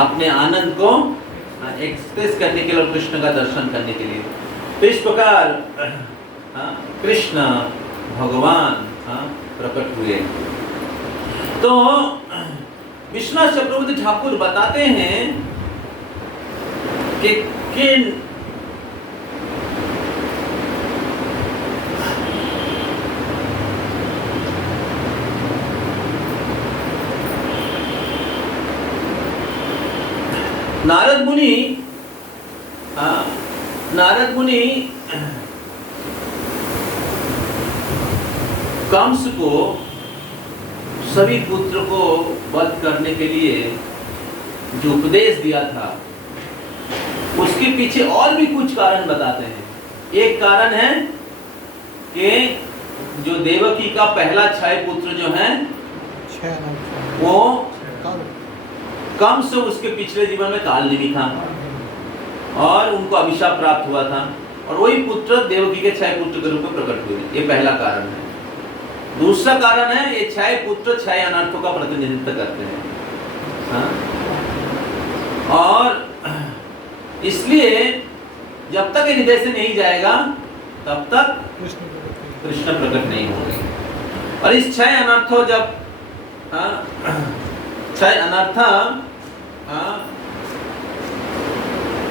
अपने आनंद को एक्सप्रेस करने के लिए और कृष्ण का दर्शन करने के लिए। तो इस प्रकार कृष्ण भगवान प्रकट हुए। तो विश्वनाथ चक्रवर्ती ठाकुर बताते हैं कि नारद मुनि कंस को सभी पुत्र को वध करने के लिए जो उपदेश दिया था उसके पीछे और भी कुछ कारण बताते हैं। एक कारण है कि जो देवकी का पहला 6 पुत्र जो हैं वो कंस उसके पिछले जीवन में कालनेमी था और उनको अभिशाप प्राप्त हुआ था और वही पुत्र देवकी के 6 पुत्र के रूप में प्रकट हुए। ये पहला कारण है। दूसरा कारण है ये 6 पुत्र 6 अनर्थों का प्रतिनिधित्व करते हैं। और इसलिए जब तक ये हृदय से नहीं जाएगा तब तक कृष्ण प्रकट नहीं होंगे। और इस 6 अनर्थों जब 6 अनर्थ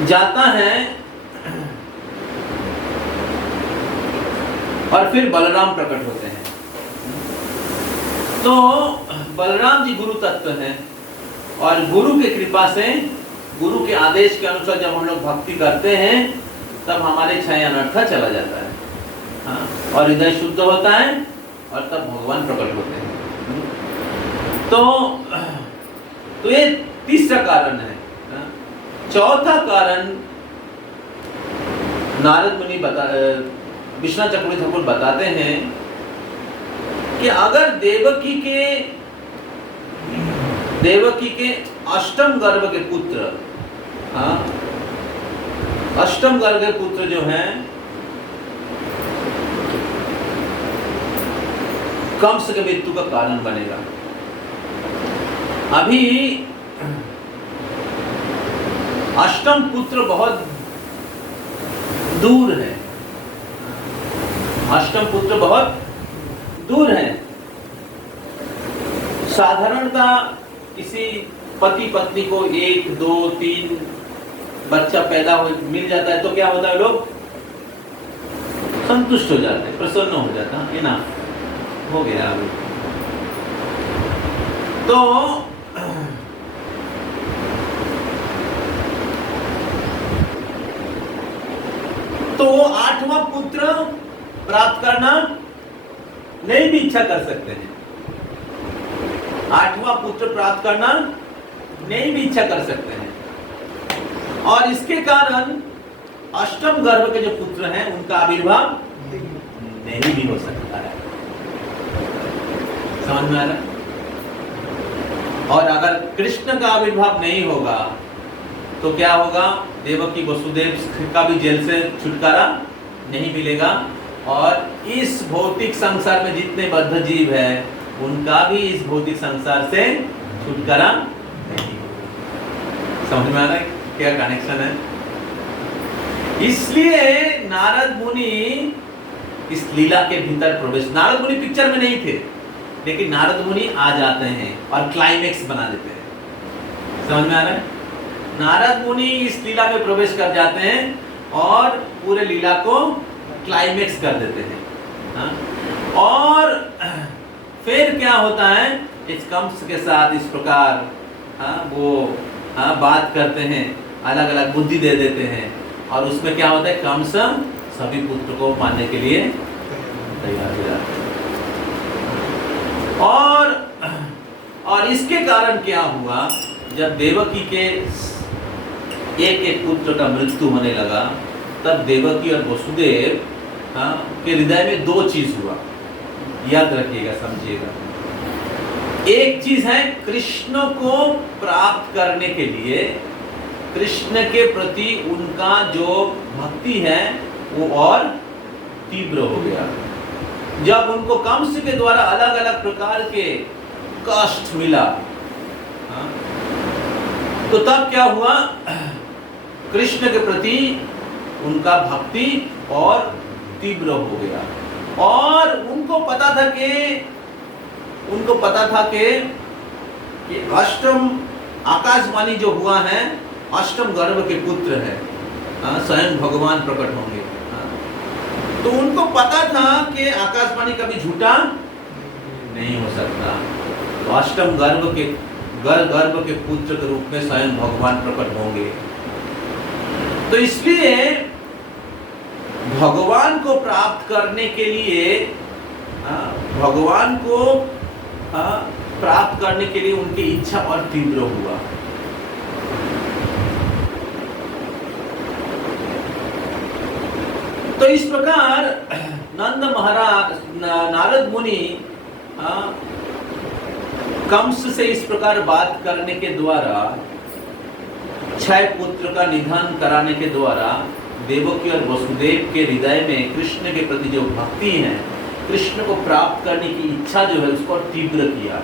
जाता है और फिर बलराम प्रकट होते हैं। तो बलराम जी गुरु तत्व हैं और गुरु की कृपा से, गुरु के आदेश के अनुसार जब हम लोग भक्ति करते हैं तब हमारे 6 अनर्थ चला जाता है और हृदय शुद्ध होता है और तब भगवान प्रकट होते हैं। तो ये तीसरा कारण है। चौथा कारण नारद मुनि विश्वनाथ चक्रवर्ती ठाकुर बताते हैं कि अगर देवकी के अष्टम गर्भ के पुत्र, अष्टम गर्भ के पुत्र जो हैं कंस के मृत्यु का कारण बनेगा। अभी अष्टम पुत्र बहुत दूर है, अष्टम पुत्र बहुत दूर है। साधारणतः किसी पति पत्नी को 1, 2, 3 बच्चा पैदा हो मिल जाता है तो क्या होता है, लोग संतुष्ट हो जाते हैं, प्रसन्न हो जाता है ना, हो गया। अभी तो वो 8वां पुत्र प्राप्त करना नहीं भी इच्छा कर सकते हैं। 8वां पुत्र प्राप्त करना नहीं भी इच्छा कर सकते हैं और इसके कारण अष्टम गर्भ के जो पुत्र हैं उनका आविर्भाव नहीं भी हो सकता है। समझ में आ रहा है? और अगर कृष्ण का आविर्भाव नहीं होगा तो क्या होगा, देवकी वसुदेव का भी जेल से छुटकारा नहीं मिलेगा और इस भौतिक संसार में जितने बद्ध जीव है उनका भी इस भौतिक संसार से छुटकारा नहीं होगा। समझ में आ रहा है क्या कनेक्शन है? इसलिए नारद मुनि इस लीला के भीतर प्रवेश, नारद मुनि पिक्चर में नहीं थे लेकिन नारद मुनि आ जाते हैं और क्लाइमेक्स बना देते हैं। समझ में आ रहा है? नारद मुनि इस लीला में प्रवेश कर जाते हैं और पूरे लीला को क्लाइमेक्स कर देते हैं। और फिर क्या होता है, इस कंस के साथ इस प्रकार वो बात करते हैं, अलग अलग बुद्धि दे देते हैं और उसमें क्या होता है, कंस सभी पुत्र को मारने के लिए तैयार हो जाते हैं। और इसके कारण क्या हुआ, जब देवकी के एक पुत्र का मृत्यु होने लगा तब देवकी और वसुदेव के हृदय में 2 चीज हुआ। याद रखिएगा, समझिएगा। एक चीज है कृष्ण को प्राप्त करने के लिए कृष्ण के प्रति उनका जो भक्ति है वो और तीव्र हो गया। जब उनको कंस के द्वारा अलग अलग प्रकार के कष्ट मिला, तो तब क्या हुआ, कृष्ण के प्रति उनका भक्ति और तीव्र हो गया, और उनको पता था कि अष्टम आकाशवाणी जो हुआ है अष्टम गर्भ के पुत्र है, स्वयं भगवान प्रकट होंगे। तो उनको पता था कि आकाशवाणी कभी झूठा नहीं हो सकता, तो अष्टम गर्भ के पुत्र के रूप में स्वयं भगवान प्रकट होंगे। तो इसलिए भगवान को प्राप्त करने के लिए उनकी इच्छा और तीव्र हुआ। तो इस प्रकार नंद महाराज नारद मुनि कंस से इस प्रकार बात करने के द्वारा, 6 पुत्र का निधन कराने के द्वारा देवकी और वसुदेव के हृदय में कृष्ण के प्रति जो भक्ति है, कृष्ण को प्राप्त करने की इच्छा जो है उसको तीव्र किया।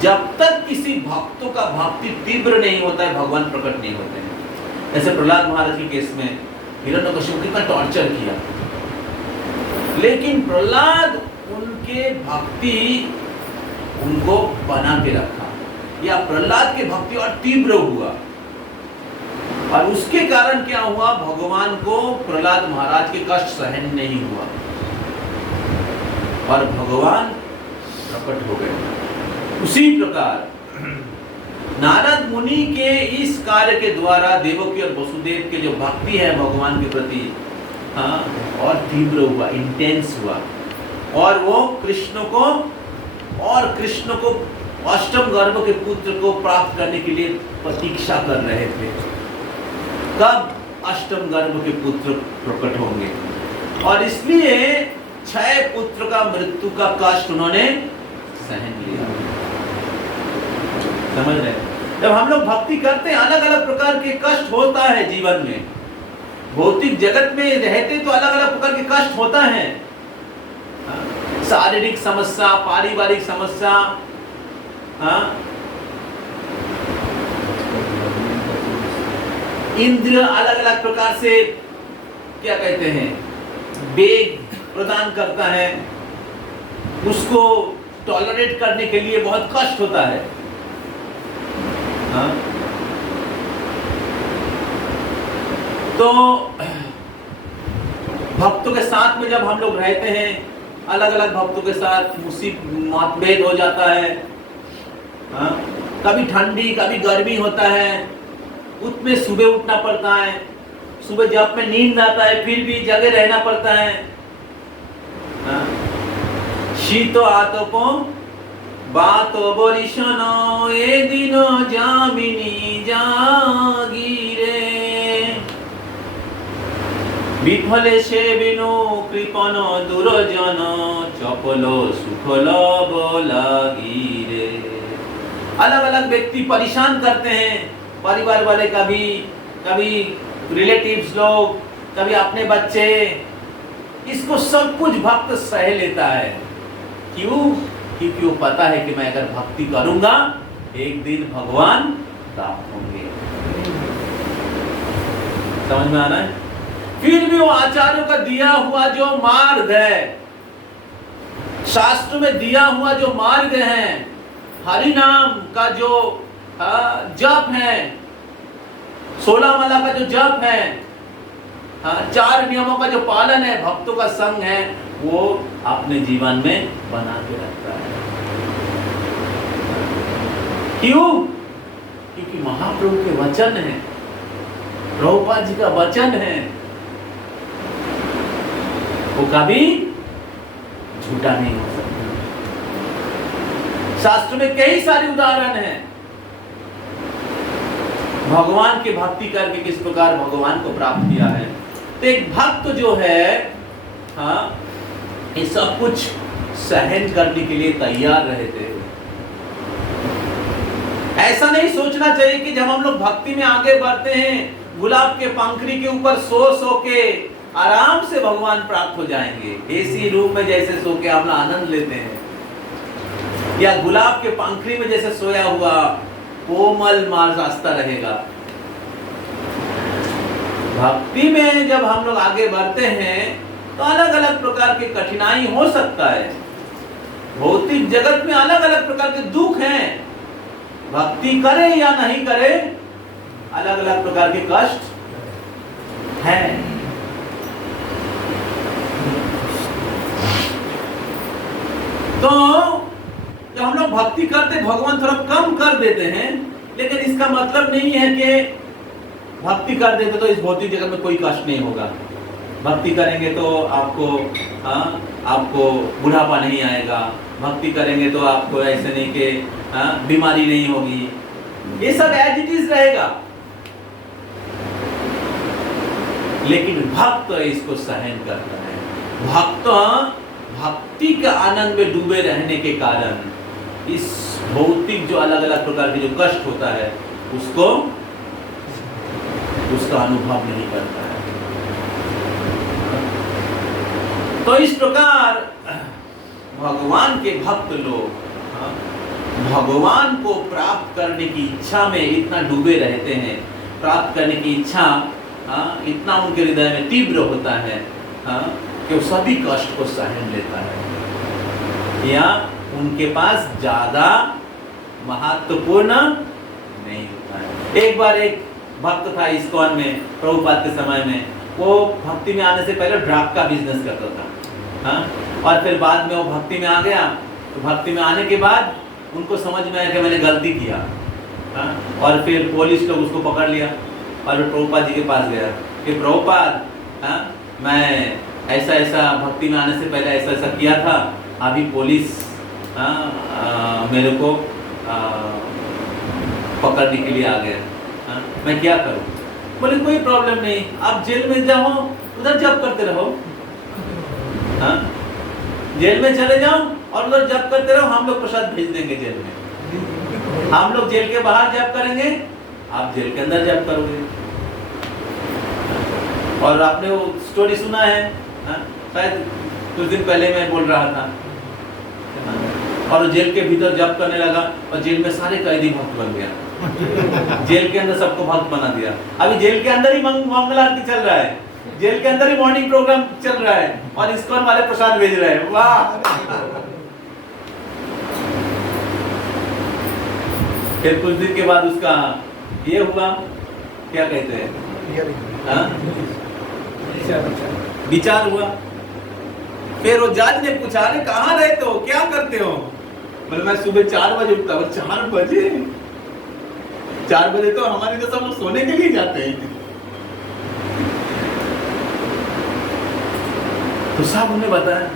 जब तक किसी भक्तों का भक्ति तीव्र नहीं होता है भगवान प्रकट नहीं होते हैं। जैसे प्रहलाद महाराज के केस में हिरण्यकशिपु को कितना टॉर्चर किया, लेकिन प्रहलाद उनके भक्ति उनको बना के रखा, या प्रहलाद की भक्ति और तीव्र हुआ, और उसके कारण क्या हुआ, भगवान को प्रहलाद महाराज के कष्ट सहन नहीं हुआ और भगवान प्रकट हो गए। उसी प्रकार नारद मुनि के इस कार्य के द्वारा देवकी और वसुदेव के जो भक्ति है भगवान के प्रति और तीव्र हुआ, इंटेंस हुआ, और वो कृष्ण को अष्टम गर्भ के पुत्र को प्राप्त करने के लिए प्रतीक्षा कर रहे थे, कब अष्टम गर्भ के पुत्र प्रकट होंगे। और इसलिए 6 पुत्र का मृत्यु का कष्ट उन्होंने सहन लिया। समझ रहे? जब हम लोग भक्ति करते हैं अलग अलग प्रकार के कष्ट होता है जीवन में, भौतिक जगत में रहते तो अलग अलग प्रकार के कष्ट होता है, शारीरिक समस्या, पारिवारिक समस्या, इंद्रिय अलग अलग प्रकार से क्या कहते हैं वेग प्रदान करता है, उसको टॉलरेट करने के लिए बहुत कष्ट होता है। तो भक्तों के साथ में जब हम लोग रहते हैं, अलग अलग भक्तों के साथ मतभेद हो जाता है, कभी ठंडी कभी गर्मी होता है, उसमें सुबह उठना पड़ता है, सुबह जब में नींद आता है फिर भी जगे रहना पड़ता है। शीतो आतपो बातो बरिशनो ए दिनो जामिनी जागीरे विफले सेविनो कृपन दुरजन चपलो सुखलो बोलागीरे। अलग अलग व्यक्ति परेशान करते हैं, परिवार वाले, कभी रिलेटिव्स लोग, कभी अपने बच्चे, इसको सब कुछ भक्त सह लेता है। क्यों? क्योंकि वो पता है कि मैं अगर भक्ति करूंगा एक दिन भगवान प्राप्त होंगे। समझ में आ रहा है? फिर भी वो आचार्यों का दिया हुआ जो मार्ग है, शास्त्र में दिया हुआ जो मार्ग है, हरि नाम का जो जप है, 16 माला का जो जप है, 4 नियमों का जो पालन है, भक्तों का संग है, वो अपने जीवन में बना के रखता है। क्यों? क्योंकि महाप्रभु के वचन है, प्रभुपाद जी का वचन है, वो कभी झूठा नहीं हो सकता। शास्त्र में कई सारे उदाहरण हैं भगवान की भक्ति करके किस प्रकार भगवान को प्राप्त किया है। तो एक भक्त जो है ये सब कुछ सहन करने के लिए तैयार रहते हैं। ऐसा नहीं सोचना चाहिए कि जब हम लोग भक्ति में आगे बढ़ते हैं गुलाब के पंखड़ी के ऊपर सो के आराम से भगवान प्राप्त हो जाएंगे, एसी रूम में जैसे सो के हम आनंद लेते हैं, या गुलाब के पंखड़ी में जैसे सोया हुआ कोमल मार्ग रास्ता रहेगा। भक्ति में जब हम लोग आगे बढ़ते हैं तो अलग अलग प्रकार की कठिनाई हो सकता है। भौतिक जगत में अलग अलग प्रकार के दुख हैं। भक्ति करे या नहीं करे, अलग अलग प्रकार के कष्ट हैं। तो जब हम लोग भक्ति करते, भगवान थोड़ा कम कर देते हैं, लेकिन इसका मतलब नहीं है कि भक्ति कर देते तो इस भौतिक जगत में कोई कष्ट नहीं होगा। भक्ति करेंगे तो आपको बुढ़ापा नहीं आएगा, भक्ति करेंगे तो आपको ऐसे नहीं कि बीमारी नहीं होगी, ये सब एज इट इज रहेगा। लेकिन भक्त इसको सहन करता है। भक्त भक्ति के आनंद में डूबे रहने के कारण इस भौतिक जो अलग अलग प्रकार के जो कष्ट होता है उसका अनुभव नहीं करता है। तो इस प्रकार भगवान के भक्त लोग भगवान को प्राप्त करने की इच्छा में इतना डूबे रहते हैं, प्राप्त करने की इच्छा इतना उनके हृदय में तीव्र होता है कि वो सभी कष्ट को सहन लेता है, या उनके पास ज्यादा महत्वपूर्ण नहीं होता है। एक बार एक भक्त था इस्कॉन में, प्रभुपाद के समय में। वो भक्ति में आने से पहले ड्रग का बिजनेस करता था, और फिर बाद में वो भक्ति में आ गया। तो भक्ति में आने के बाद उनको समझ में आया कि मैंने गलती किया, और फिर पुलिस लोग उसको पकड़ लिया और प्रभुपाद जी के पास गया कि प्रभुपाद, मैं ऐसा ऐसा भक्ति में आने से पहले ऐसा ऐसा किया था, अभी पुलिस मेरे को पकड़ने के लिए आ गया, मैं क्या करूं? बोले कोई प्रॉब्लम नहीं, आप जेल में जाओ, उधर जप करते रहो। जेल में चले जाओ और उधर जप करते रहो, हम लोग प्रसाद भेज देंगे जेल में। हम लोग जेल के बाहर जप करेंगे, आप जेल के अंदर जप करोगे। और आपने वो स्टोरी सुना है, शायद कुछ दिन पहले मैं बोल रहा था, और जेल के भीतर जप करने लगा और जेल में सारे कैदी भक्त बन गया। जेल के अंदर सबको भक्त बना दिया। अभी जेल के अंदर ही मंगल आरती चल रहा है, जेल के अंदर ही मॉर्निंग प्रोग्राम चल रहा है, और इस्कॉन वाले प्रसाद भेज रहे हैं। वाह! फिर कुछ दिन के बाद उसका ये हुआ, क्या कहते हैं, विचार हुआ। फिर वो जज ने पूछा, अरे कहाँ रहते हो, क्या करते हो? बोले मैं सुबह 4 बजे उठता हूँ। 4 बजे? 4 बजे तो हमारे तो सब लोग सोने के लिए जाते हैं। तो साहब उन्हें बताया,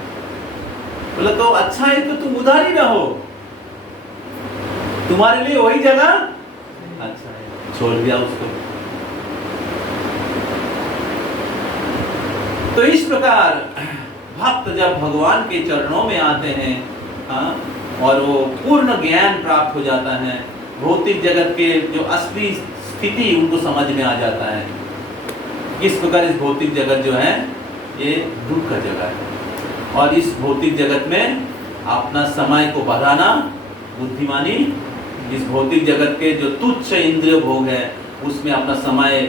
बोला तो अच्छा है तो तुम उधार ही रहो, तुम्हारे लिए वही जगह अच्छा है। छोड़ दिया उसको। तो इस प्रकार भक्त जब भगवान के चरणों में आते हैं, और वो पूर्ण ज्ञान प्राप्त हो जाता है, भौतिक जगत के जो असली स्थिति उनको समझ में आ जाता है। किस प्रकार इस भौतिक जगत जो है ये दुख का जगह है, और इस भौतिक जगत में अपना समय को बढ़ाना बुद्धिमानी, इस भौतिक जगत के जो तुच्छ इंद्रिय भोग है उसमें अपना समय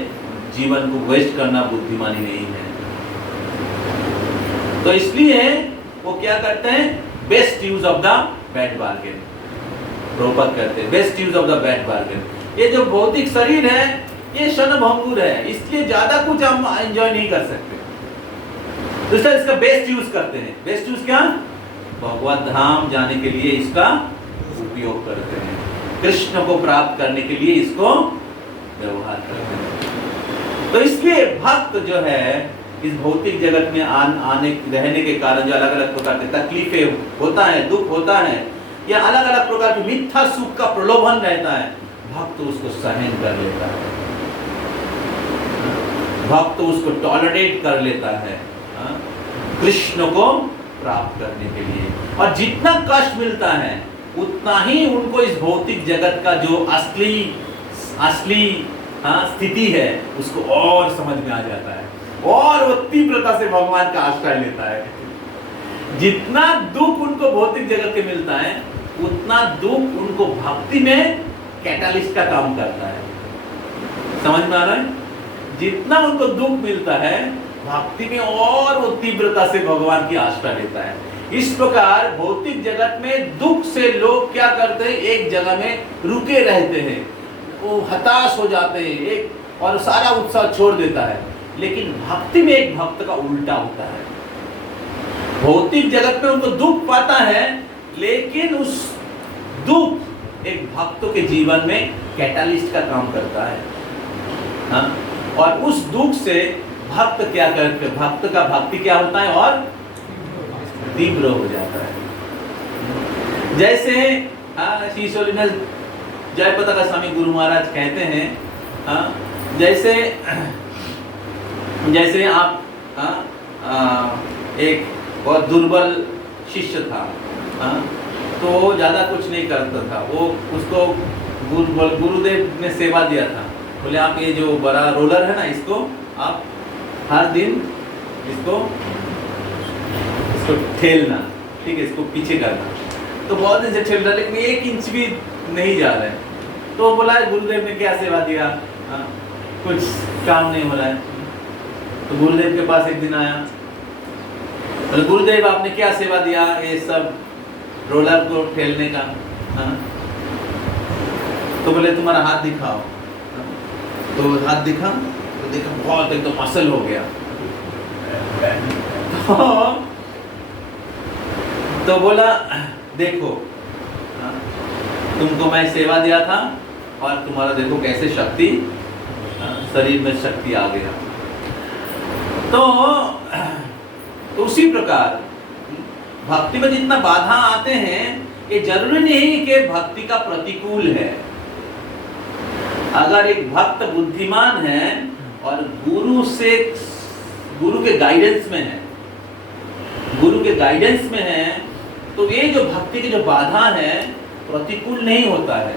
जीवन को वेस्ट करना बुद्धिमानी नहीं है। तो इसलिए वो क्या करते हैं, best use of the bad bargain. Prabhupada कहते हैं best use of the bad bargain. ये जो भौतिक शरीर है ये क्षणभंगुर है, इसलिए ज्यादा कुछ हम एंजॉय नहीं कर सकते, तो इसका बेस्ट यूज करते हैं। बेस्ट यूज क्या? भगवत धाम जाने के लिए इसका उपयोग करते हैं, कृष्ण को प्राप्त करने के लिए इसको व्यवहार करते हैं। तो इसलिए भक्त जो है इस भौतिक जगत में आने रहने के कारण जो अलग अलग प्रकार के तकलीफें होता है, दुख होता है, या अलग अलग प्रकार के मिथ्या सुख का प्रलोभन रहता है, भक्त उसको सहन कर लेता है, भक्त उसको टॉलरेट कर लेता है कृष्ण को प्राप्त करने के लिए। और जितना कष्ट मिलता है उतना ही उनको इस भौतिक जगत का जो असली स्थिति है उसको और समझ में आ जाता है, और वो तीव्रता से भगवान का आश्रय लेता है। जितना दुख उनको भौतिक जगत के मिलता है उतना दुख उनको भक्ति में कैटालिस्ट का काम करता है। समझ में आ रहा है? जितना उनको दुख मिलता है, भक्ति में और वो तीव्रता से भगवान की आस्था लेता है। इस प्रकार भौतिक जगत में दुख से लोग क्या करते हैं, एक जगह में रुके रहते हैं, वो हताश हो जाते हैं एक, और सारा उत्साह छोड़ देता है। लेकिन भक्ति में एक भक्त का उल्टा होता है। भौतिक जगत में उनको दुख पाता है, लेकिन उस दुख एक भक्त के जीवन में कैटालिस्ट का काम करता है। हाँ? और उस दुख से भक्त क्या करते, भक्त का भक्ति क्या होता है, और तीव्र हो जाता है। जैसे श्री सोलिनस जयपताका स्वामी गुरु महाराज कहते हैं, जैसे जैसे आप एक बहुत दुर्बल शिष्य था, तो ज़्यादा कुछ नहीं करता था, वो उसको गुरुदेव ने सेवा दिया था। बोले आप ये जो बड़ा रोलर है ना, इसको आप हर दिन इसको ठेलना, ठीक है, इसको पीछे करना। तो बहुत दिन से ठेल रहा, लेकिन 1 इंच भी नहीं जा रहा है। तो बोला गुरुदेव ने क्या सेवा दिया, कुछ काम नहीं हो रहा है। तो गुरुदेव के पास एक दिन आया, तो गुरुदेव आपने क्या सेवा दिया, ये सब रोलर को ठेलने का। तो बोले तुम्हारा हाथ दिखाओ। तो हाथ दिखा, तो देखा बहुत एकदम मसल हो गया। तो बोला देखो, तुमको मैं सेवा दिया था, और तुम्हारा देखो कैसे शक्ति, शरीर में शक्ति आ गया। तो उसी प्रकार भक्ति में जितना बाधा आते हैं, ये जरूरी नहीं कि भक्ति का प्रतिकूल है। अगर एक भक्त बुद्धिमान है और गुरु के गाइडेंस में है, तो ये जो भक्ति की जो बाधा है प्रतिकूल नहीं होता है।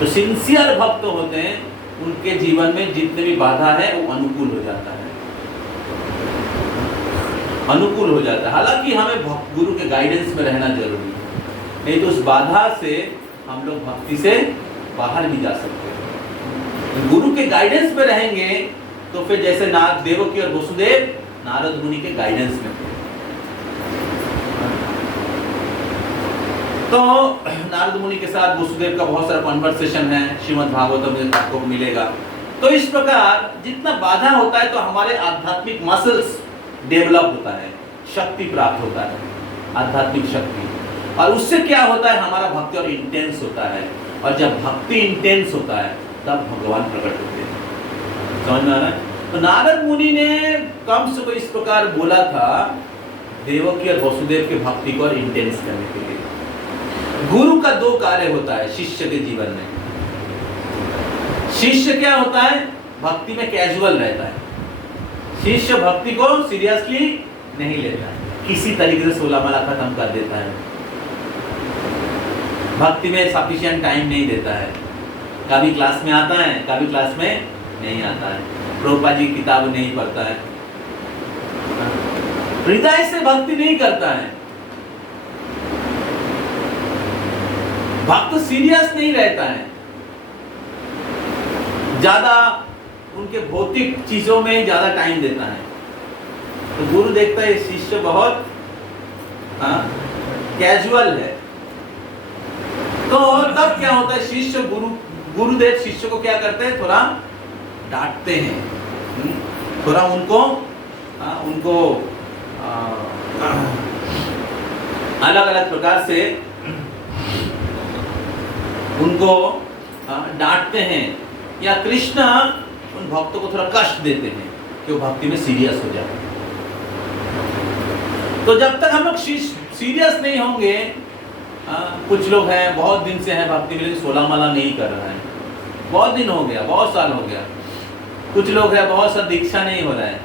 तो सिंसियर भक्त होते हैं, उनके जीवन में जितने भी बाधा है वो अनुकूल हो जाता है, हालांकि हमें गुरु के गाइडेंस में रहना जरूरी है, नहीं तो उस बाधा से हम लोग भक्ति से बाहर भी जा सकते हैं। गुरु के गाइडेंस में रहेंगे तो फिर जैसे देवकी और वसुदेव नारद मुनि के गाइडेंस में थे। तो नारद मुनि के साथ वसुदेव का बहुत सारा कन्वर्सेशन है, श्रीमद् भागवतम में आपको मिलेगा। तो इस प्रकार जितना बाधा होता है, तो हमारे आध्यात्मिक मसल्स डेवलप होता है, शक्ति प्राप्त होता है, आध्यात्मिक शक्ति। और उससे क्या होता है, हमारा भक्ति और इंटेंस होता है। और जब भक्ति इंटेंस होता है, तब भगवान प्रकट होते हैं। समझ में आ रहा है? तो नारद मुनि ने कम से कम इस प्रकार बोला था, देवकी और वसुदेव के भक्ति को और इंटेंस करने के लिए। गुरु का 2 कार्य होता है शिष्य के जीवन में। शिष्य क्या होता है, भक्ति में कैजुअल रहता है। शिष्य भक्ति को सीरियसली नहीं लेता है, किसी तरीके से 16 माला खत्म कर देता है, भक्ति में सफिशिएंट टाइम नहीं देता है, कभी क्लास में आता है, कभी क्लास में नहीं आता है, प्रभुपाद जी की किताब नहीं पढ़ता है, हृदय से भक्ति नहीं करता है, भक्त सीरियस नहीं रहता है, ज्यादा उनके भौतिक चीजों में ज्यादा टाइम देता है। तो गुरु देखता है शिष्य बहुत कैजुअल है। तो तब क्या होता है, शिष्य गुरुदेव शिष्य को क्या करते हैं, थोड़ा डांटते हैं, थोड़ा उनको अलग अलग प्रकार से उनको डांटते हैं, या कृष्ण उन भक्तों को थोड़ा कष्ट देते हैं कि वो भक्ति में सीरियस हो जाए। तो जब तक हम लोग सीरियस नहीं होंगे, कुछ लोग हैं बहुत दिन से हैं भक्ति में, लेकिन 16 माला नहीं कर रहा है, बहुत दिन हो गया, बहुत साल हो गया। कुछ लोग हैं बहुत सा दीक्षा नहीं हो रहा है,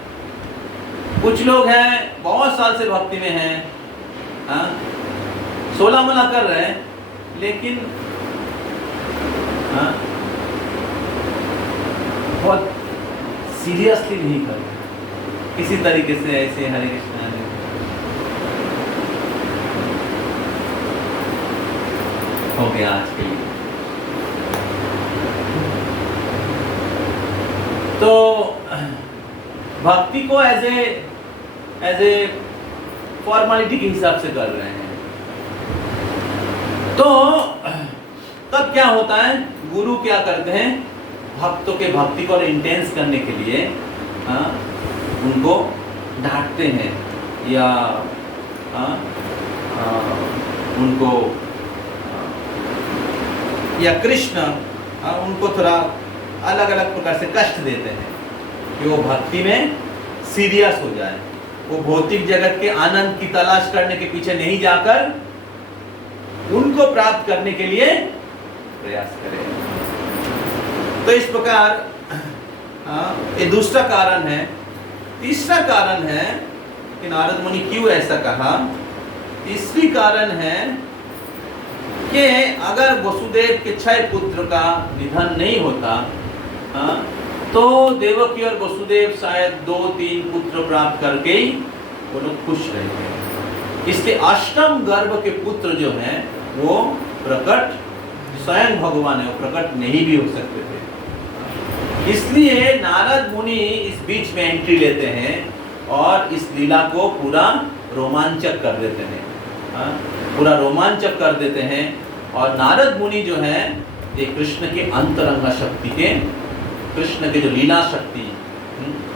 कुछ लोग हैं बहुत साल से भक्ति में हैं, 16 माला कर रहे हैं, लेकिन बहुत सीरियसली नहीं कर रहे, किसी तरीके से ऐसे हरे कृष्ण हो गया आज के लिए। भक्ति को एज ए फॉर्मेलिटी के हिसाब से कर रहे हैं। तो तब क्या होता है, गुरु क्या करते हैं, भक्तों के भक्ति को और इंटेंस करने के लिए उनको डांटते हैं या उनको या कृष्ण उनको थोड़ा अलग अलग प्रकार से कष्ट देते हैं कि वो भक्ति में सीरियस हो जाए, वो भौतिक जगत के आनंद की तलाश करने के पीछे नहीं जाकर उनको प्राप्त करने के लिए प्रयास करें। तो इस प्रकार ये दूसरा कारण है। तीसरा कारण है कि नारद मुनि क्यों ऐसा कहा। तीसरी कारण है कि अगर वसुदेव के 6 पुत्र का निधन नहीं होता तो देवकी और वसुदेव शायद 2-3 पुत्र प्राप्त करके ही वो लोग खुश रहेंगे। इसके अष्टम गर्भ के पुत्र जो हैं वो प्रकट स्वयं भगवान है, वो प्रकट नहीं भी हो सकते थे। इसलिए नारद मुनि इस बीच में एंट्री लेते हैं और इस लीला को पूरा रोमांचक कर देते हैं, पूरा रोमांचक कर देते हैं। और नारद मुनि जो है ये कृष्ण के अंतरंगा शक्ति के, कृष्ण के जो लीला शक्ति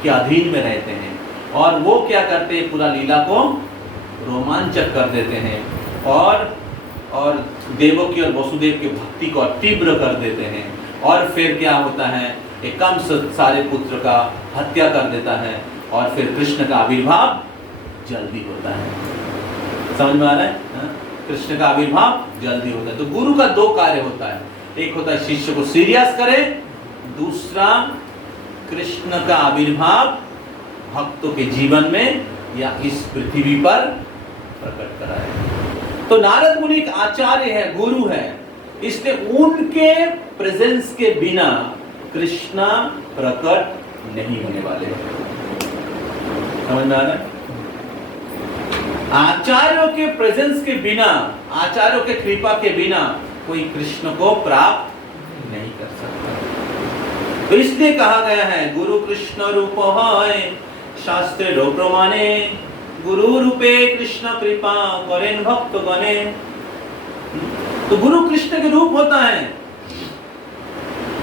के अधीन में रहते हैं और वो क्या करते हैं, पूरा लीला को रोमांचक कर देते हैं और देवकी और वसुदेव की भक्ति को तीव्र कर देते हैं। और फिर क्या होता है, एक कंस सारे पुत्र का हत्या कर देता है और फिर कृष्ण का आविर्भाव जल्दी होता है। समझ में आ रहा है? कृष्ण का आविर्भाव जल्दी होता है। तो गुरु का 2 कार्य होता है, एक होता है शिष्य को सीरियस करे, दूसरा कृष्ण का आविर्भाव भक्तों के जीवन में या इस पृथ्वी पर प्रकट कराए। तो नारद मुनि एक आचार्य है, गुरु है, इसलिए उनके प्रेजेंस के बिना कृष्ण प्रकट नहीं होने वाले। समझ में आ रहा है? आचार्यों के प्रेजेंस के बिना, आचार्यों के कृपा के बिना कोई कृष्ण को प्राप्त नहीं कर सकता। तो इसलिए कहा गया है गुरु कृष्ण रूप है शास्त्र रो प्रमाणे, गुरु रूपे कृष्ण कृपा करें भक्त गणे। तो गुरु कृष्ण के रूप होता है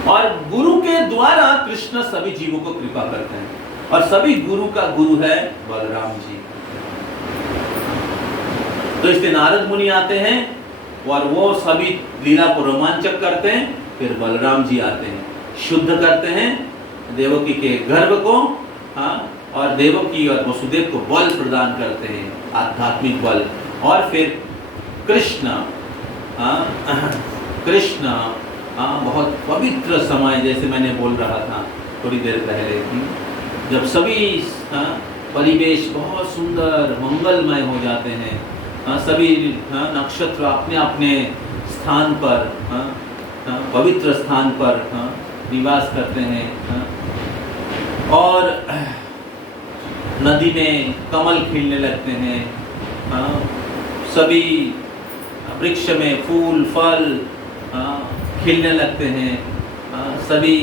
और गुरु के द्वारा कृष्ण सभी जीवों को कृपा करते हैं और सभी गुरु का गुरु है बलराम जी। तो इसलिए नारद मुनि आते हैं और वो सभी लीला को रोमांचक करते हैं, फिर बलराम जी आते हैं, शुद्ध करते हैं देवकी के गर्भ को, और देवकी और वसुदेव को बल प्रदान करते हैं, आध्यात्मिक बल। और फिर कृष्ण बहुत पवित्र समय, जैसे मैंने बोल रहा था थोड़ी देर पहले, जब सभी परिवेश बहुत सुंदर मंगलमय हो जाते हैं, सभी नक्षत्र अपने अपने स्थान पर, पवित्र स्थान पर निवास करते हैं और नदी में कमल खिलने लगते हैं, सभी वृक्ष में फूल फल खिलने लगते हैं, सभी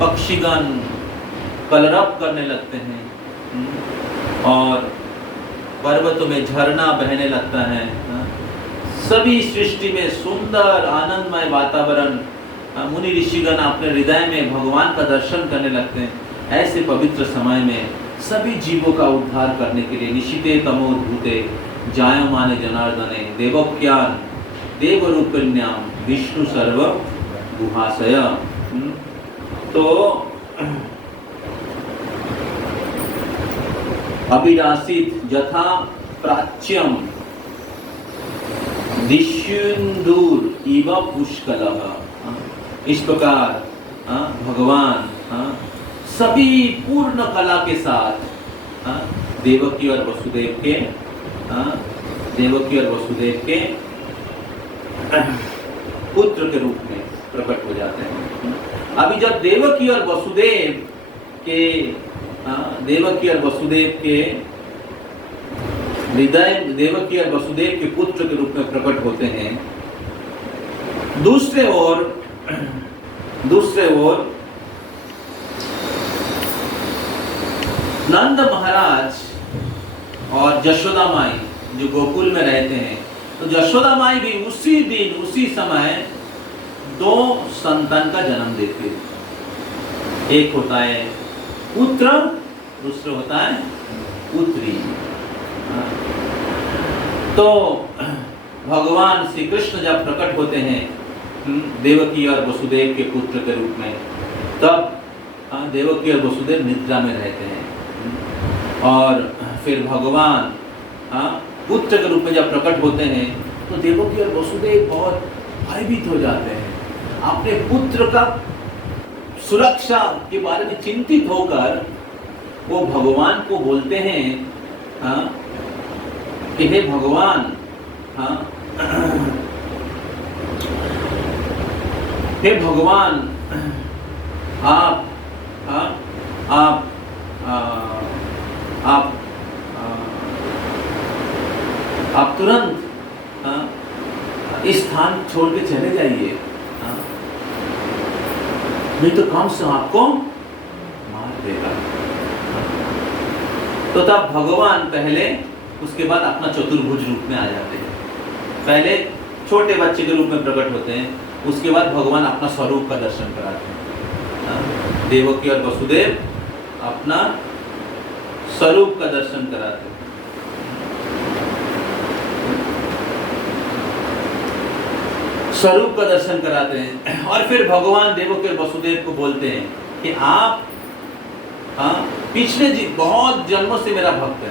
पक्षीगण कलरव करने लगते हैं और पर्वतों में झरना बहने लगता है। सभी सृष्टि में सुंदर आनंदमय वातावरण, मुनि ऋषिगण अपने हृदय में भगवान का दर्शन करने लगते हैं। ऐसे पवित्र समय में सभी जीवों का उद्धार करने के लिए निशिते तमोद्भूते जायमाने जनार्दने देवक्यान देवरूपिण्याम विष्णु सर्व गुहाशय। तो अभिरासित यथा प्राच्यम दिश्युंदूर इव पुष्कलः। इस प्रकार भगवान सभी पूर्ण कला के साथ देवकी और वसुदेव के पुत्र के रूप में प्रकट हो जाते हैं। अभी जब देवकी और वसुदेव के हृदय, देवकी और वसुदेव के पुत्र के रूप में प्रकट होते हैं, दूसरे ओर नंद महाराज और जशोदा माई जो गोकुल में रहते हैं, तो जशोदा माई भी उसी दिन उसी समय दो संतान का जन्म देते हैं। एक होता है पुत्र, दूसरा होता है पुत्री। तो भगवान श्री कृष्ण जब प्रकट होते हैं देवकी और वसुदेव के पुत्र के रूप में, तब देवकी और वसुदेव निद्रा में रहते हैं और फिर भगवान पुत्र के रूप में जब प्रकट होते हैं तो देवकी और वसुदेव बहुत भयभीत हो जाते हैं। अपने पुत्र का सुरक्षा के बारे में चिंतित होकर वो भगवान को बोलते हैं कि हे भगवान, हे भगवान, आप तुरंत इस स्थान छोड़ के चले जाइए, नहीं तो कंस आपको मार देगा। तो तब भगवान पहले, उसके बाद अपना चतुर्भुज रूप में आ जाते हैं। पहले छोटे बच्चे के रूप में प्रकट होते हैं, उसके बाद भगवान अपना स्वरूप का दर्शन कराते हैं। देवकी और वसुदेव अपना स्वरूप का दर्शन कराते हैं। स्वरूप का दर्शन कराते हैं और फिर भगवान देवकी और वसुदेव को बोलते हैं कि आप पिछले बहुत जन्मों से मेरा भक्त है।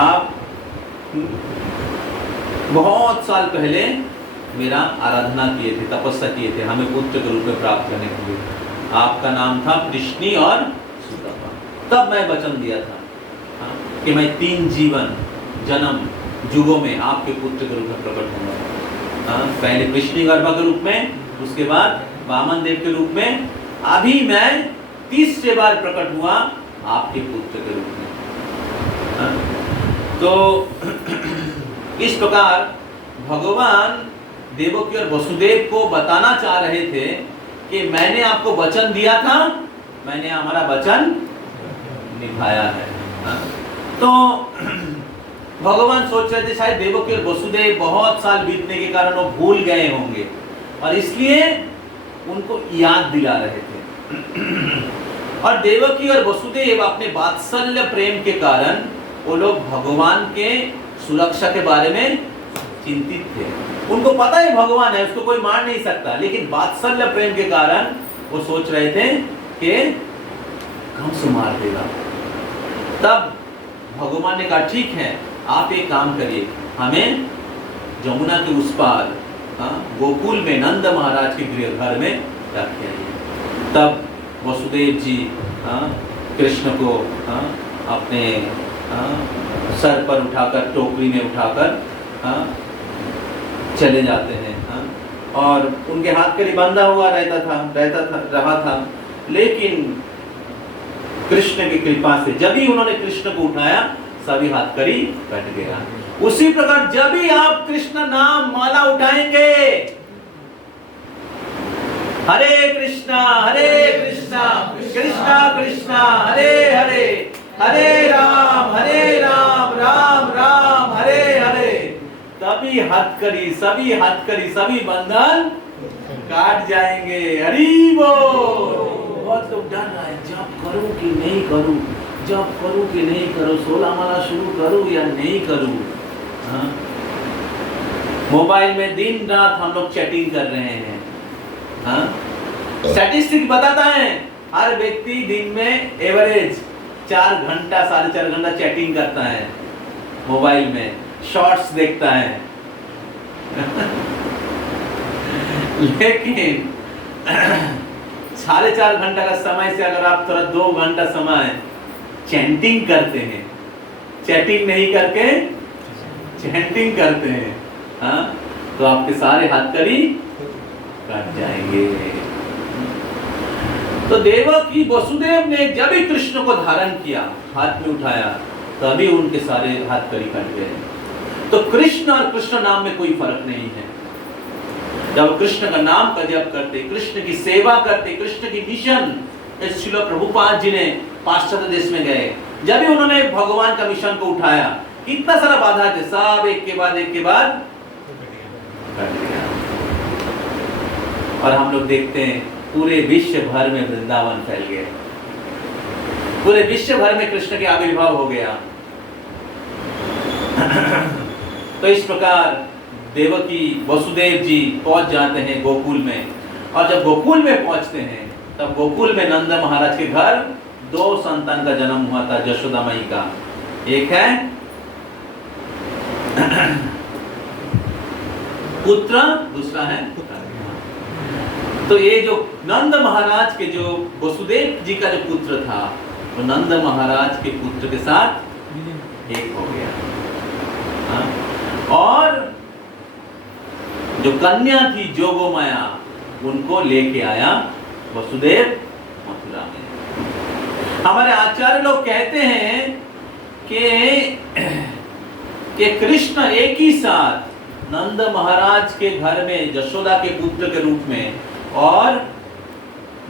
आप बहुत साल पहले मेरा आराधना किए थे, तपस्या किए थे हमें पुत्र के रूप में प्राप्त करने के लिए। आपका नाम था कृष्णी और सुदामा। तब मैं वचन दिया था कि मैं 3 जन्म युगों में आपके पुत्र के रूप में प्रकट होऊंगा। पहले कृष्णी गर्भा के रूप में, उसके बाद वामन देव के रूप में, अभी मैं 30 बार प्रकट हुआ आपके पुत्र के रूप में। तो इस प्रकार भगवान देवकी और वसुदेव को बताना चाह रहे थे कि मैंने आपको वचन दिया था, मैंने हमारा वचन निभाया है। तो भगवान सोच रहे थे शायद देवकी और वसुदेव बहुत साल बीतने के कारण वो भूल गए होंगे और इसलिए उनको याद दिला रहे थे। और देवकी और वसुदेव अपने वात्सल्य प्रेम के कारण वो लोग भगवान के सुरक्षा के बारे में चिंतित थे। उनको पता है भगवान है, उसको कोई मार नहीं सकता, लेकिन वात्सल्य प्रेम के कारण वो सोच रहे थे कि कंस मार देगा। तब भगवान ने कहा ठीक है, आप एक काम करिए, हमें जमुना के उस पार गोकुल में नंद महाराज के घर में रख आइए। तब वसुदेव जी कृष्ण को अपने सर पर उठाकर, टोकरी में उठाकर चले जाते हैं और उनके हाथ करीब बंधा हुआ रहा था। लेकिन कृष्ण की कृपा से जब ही उन्होंने कृष्ण को उठाया, सभी हाथ कड़ी कट गया। उसी प्रकार जब भी आप कृष्ण नाम माला उठाएंगे, हरे कृष्णा कृष्णा कृष्णा हरे हरे, हरे राम राम राम हरे हरे, तभी हथकड़ी सभी बंधन काट जाएंगे। हरि बोल। बहुत लोग डर रहा है, जब करूं कि नहीं करूं, जब करूं कि नहीं करूं, 16 माला शुरू करूं या नहीं करूं। मोबाइल में दिन रात हम लोग चैटिंग कर रहे हैं। स्टैटिस्टिक बताता है हर व्यक्ति दिन में एवरेज 4 घंटा 4.5 घंटा चैटिंग करता है, मोबाइल में शॉर्ट्स देखता है। लेकिन 4.5 घंटा का समय से अगर आप थोड़ा 2 घंटा समय चैंटिंग करते हैं, चैटिंग नहीं करके चैंटिंग करते हैं, तो आपके सारे हथकड़ी कट जाएंगे। तो देवकी वसुदेव ने जब भी कृष्ण को धारण किया, हाथ में उठाया, तभी उनके सारे हथकड़ी कट गए। तो कृष्ण और कृष्ण नाम में कोई फर्क नहीं है। जब कृष्ण का नाम का जप करते, कृष्ण की सेवा करते, कृष्ण की मिशन, जैसे श्रील प्रभुपाद जी ने पाश्चात्य देश में गए, जब भी उन्होंने भगवान का मिशन को उठाया, इतना सारा बाधा थे, सब एक के बाद कट गया। और हम लोग देखते हैं पूरे विश्व भर में वृंदावन फैल गया, पूरे विश्व भर में कृष्ण के आविर्भाव हो गया। तो इस प्रकार देवकी वसुदेव जी पहुंच जाते हैं गोकुल में, और जब गोकुल में पहुंचते हैं तब गोकुल में नंद महाराज के घर 2 संतान का जन्म हुआ था यशोदा माई का। एक है पुत्र, दूसरा है पुत्र। तो ये जो नंद महाराज के जो वसुदेव जी का जो पुत्र था, वो नंद महाराज के पुत्र के साथ एक हो गया। और जो कन्या थी जोगमाया, उनको लेके आया वसुदेव मथुरा में। हमारे आचार्य लोग कहते हैं कि कृष्ण एक ही साथ नंद महाराज के घर में यशोदा के पुत्र के रूप में और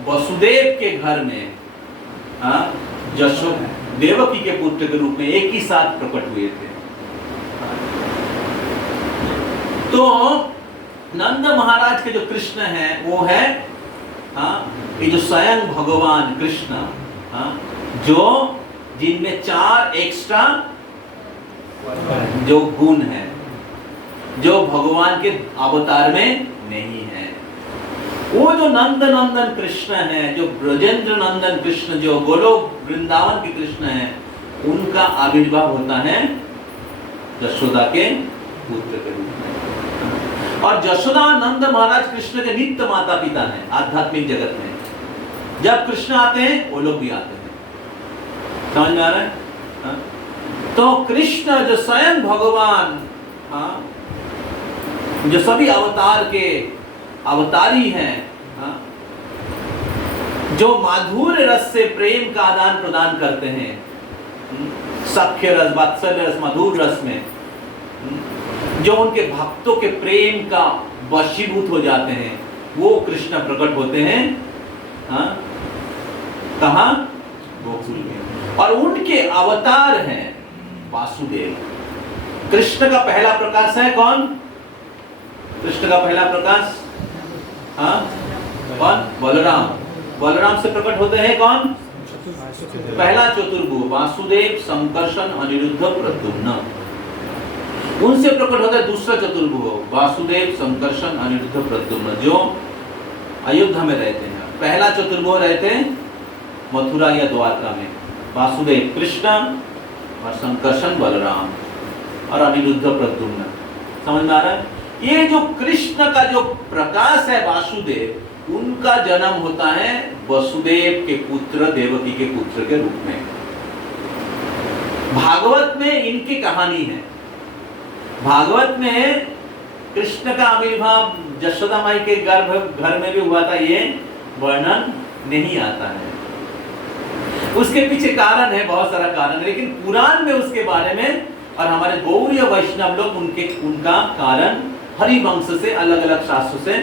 वसुदेव के घर में देवकी के पुत्र के रूप में एक ही साथ प्रकट हुए थे। तो नंद महाराज के जो कृष्ण है वो है ये जो स्वयं भगवान कृष्ण, जो जिनमें 4 एक्स्ट्रा जो गुण है, जो भगवान के अवतार में नहीं है। वो जो नंद नंदन कृष्ण है, जो ब्रजेंद्र नंदन कृष्ण, जो गोलोक वृंदावन के कृष्ण है, उनका आविर्भाव होता है यशोदा के पुत्र के रूप में। और यशोदा नंद महाराज कृष्ण के नित्य माता पिता हैं आध्यात्मिक जगत में। जब कृष्ण आते हैं वो लोग भी आते हैं। समझ में आ रहा है? तो कृष्ण जो स्वयं भगवान, जो सभी अवतार के अवतारी हैं, जो माधुर्य रस से प्रेम का आदान प्रदान करते हैं, सख्य रस, वात्सल्य रस, मधुर रस में, जो उनके भक्तों के प्रेम का वशीभूत हो जाते हैं, वो कृष्ण प्रकट होते हैं कहाँ? गोकुल में। और उनके अवतार हैं वासुदेव। कृष्ण का पहला प्रकाश है कौन? कृष्ण का पहला प्रकाश कौन? बलराम। बलराम से प्रकट होते हैं कौन? पहला चतुर्भुज वासुदेव, संकर्षण, अनिरुद्ध, प्रद्युम्न। उनसे प्रकट होता है दूसरा चतुर्भुज वासुदेव, संकर्षण, अनिरुद्ध, प्रद्युम्न, जो अयोध्या में रहते हैं। पहला चतुर्भुज रहते हैं मथुरा या द्वारका में, वासुदेव कृष्ण और संकर्षण बलराम और अनिरुद्ध प्रद्युम्न। समझ में आ रहा है? ये जो कृष्ण का जो प्रकाश है वासुदेव, उनका जन्म होता है वसुदेव के पुत्र देवकी के पुत्र के रूप में। भागवत में इनकी कहानी है। भागवत में कृष्ण का आविर्भाव यशोदा माई के घर में भी हुआ था, ये वर्णन नहीं आता है। उसके पीछे कारण है, बहुत सारा कारण है, लेकिन पुराण में उसके बारे में और हमारे गौड़ीय वैष्णव लोग उनका कारण हरिवंश से, अलग अलग शास्त्रों से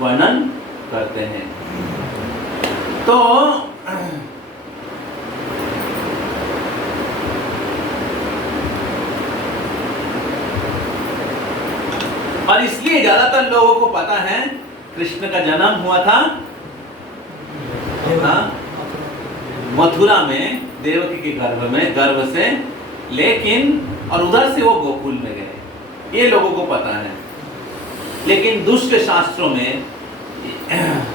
वर्णन करते हैं। तो और इसलिए ज्यादातर लोगों को पता है कृष्ण का जन्म हुआ था मथुरा में, देवकी के गर्भ से, लेकिन और उधर से वो गोकुल में गए, ये लोगों को पता है। लेकिन दुष्ट शास्त्रों में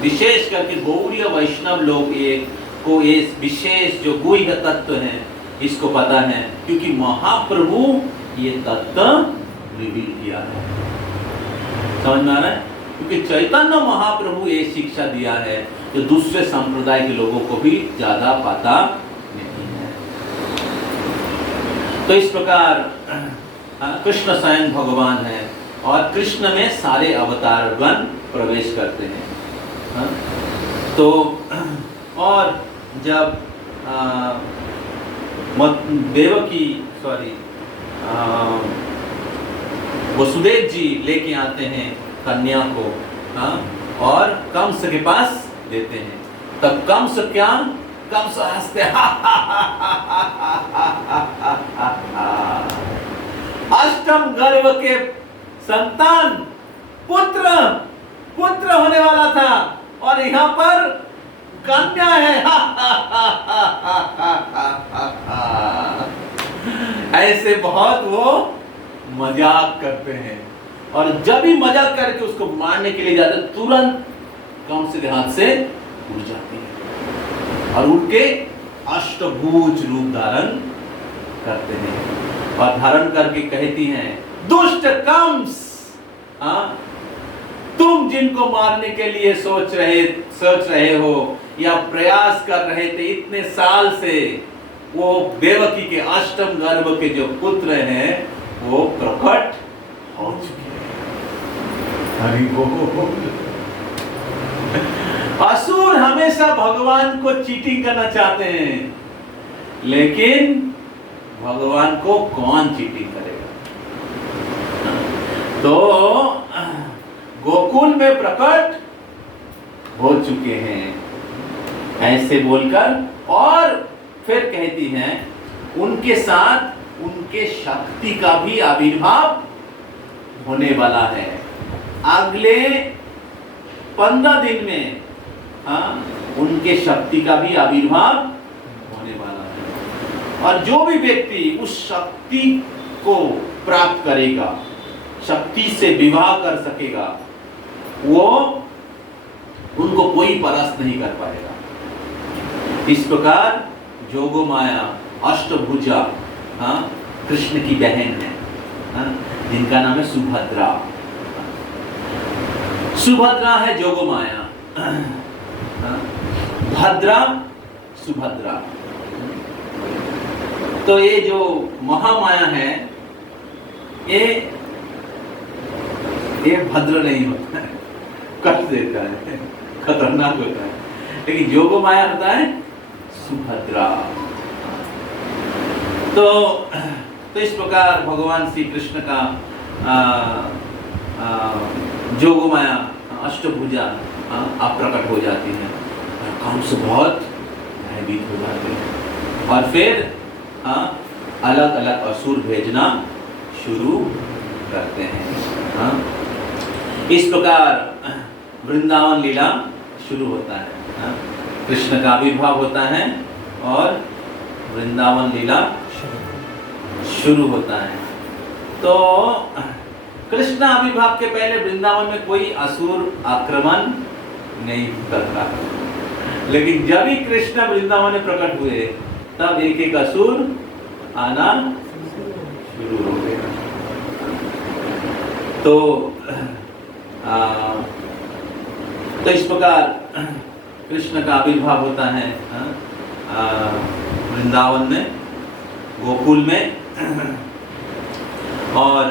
विशेष करके गौड़ीय वैष्णव लोग ये विशेष जो गुह्य तत्व है इसको पता है, क्योंकि महाप्रभु ये तत्व रिवील किया है। समझ में आ रहा है? क्योंकि चैतन्य महाप्रभु ये शिक्षा दिया है जो दूसरे संप्रदाय के लोगों को भी ज्यादा पता नहीं है। तो इस प्रकार कृष्ण स्वयं भगवान है और कृष्ण में सारे अवतारगण प्रवेश करते हैं। तो और जब वसुदेव जी लेके आते हैं कन्या को और कंस के पास देते हैं, तब कंस क्या कंस हंसते अष्टम गर्भ के संतान पुत्र होने वाला था और यहाँ पर कन्या है। ऐसे बहुत वो मजाक करते हैं और जब भी मजाक करके उसको मारने के लिए जाते तुरंत कंस के हाथ से उड़ जाती है और उड़ के अष्टभुज रूप धारण करते हैं और धारण करके कहती हैं, दुष्ट कंस, तुम जिनको मारने के लिए सोच रहे हो या प्रयास कर रहे थे इतने साल से, वो देवकी के अष्टम गर्भ के जो पुत्र हैं वो प्रकट हो चुके हैं। हरि बोल। असुर हमेशा भगवान को चीटिंग करना चाहते हैं, लेकिन भगवान को कौन चीटिंग करेगा? तो गोकुल में प्रकट हो चुके हैं ऐसे बोलकर, और फिर कहती हैं उनके साथ उनके शक्ति का भी आविर्भाव होने वाला है। अगले 15 दिन में उनके शक्ति का भी आविर्भाव होने वाला है और जो भी व्यक्ति उस शक्ति को प्राप्त करेगा, शक्ति से विवाह कर सकेगा, वो उनको कोई परास्त नहीं कर पाएगा। इस प्रकार जोगमाया अष्टभुजा कृष्ण की बहन है, जिनका नाम है सुभद्रा। सुभद्रा है जोगमाया, भद्रा सुभद्रा। तो ये जो महामाया है ये भद्र नहीं होता है, कष्ट देता है, खतरनाक होता है, लेकिन जोगमाया होता है सुभद्रा। तो इस प्रकार भगवान श्री कृष्ण का जोगमाया अष्टभुजा अप्रकट हो जाती है, कंस बहुत भयभीत हो जाते हैं और फिर अलग अलग असुर भेजना शुरू करते हैं। इस प्रकार वृंदावन लीला शुरू होता है, कृष्ण का आविर्भाव होता है और वृंदावन लीला शुरू होता है। तो कृष्ण आविर्भाव के पहले वृंदावन में कोई असुर आक्रमण नहीं करता, लेकिन जब ही कृष्ण वृंदावन में प्रकट हुए तब एक एक असुर आना शुरू हो गया। तो इस प्रकार कृष्ण का आविर्भाव होता है वृंदावन में, गोकुल में, और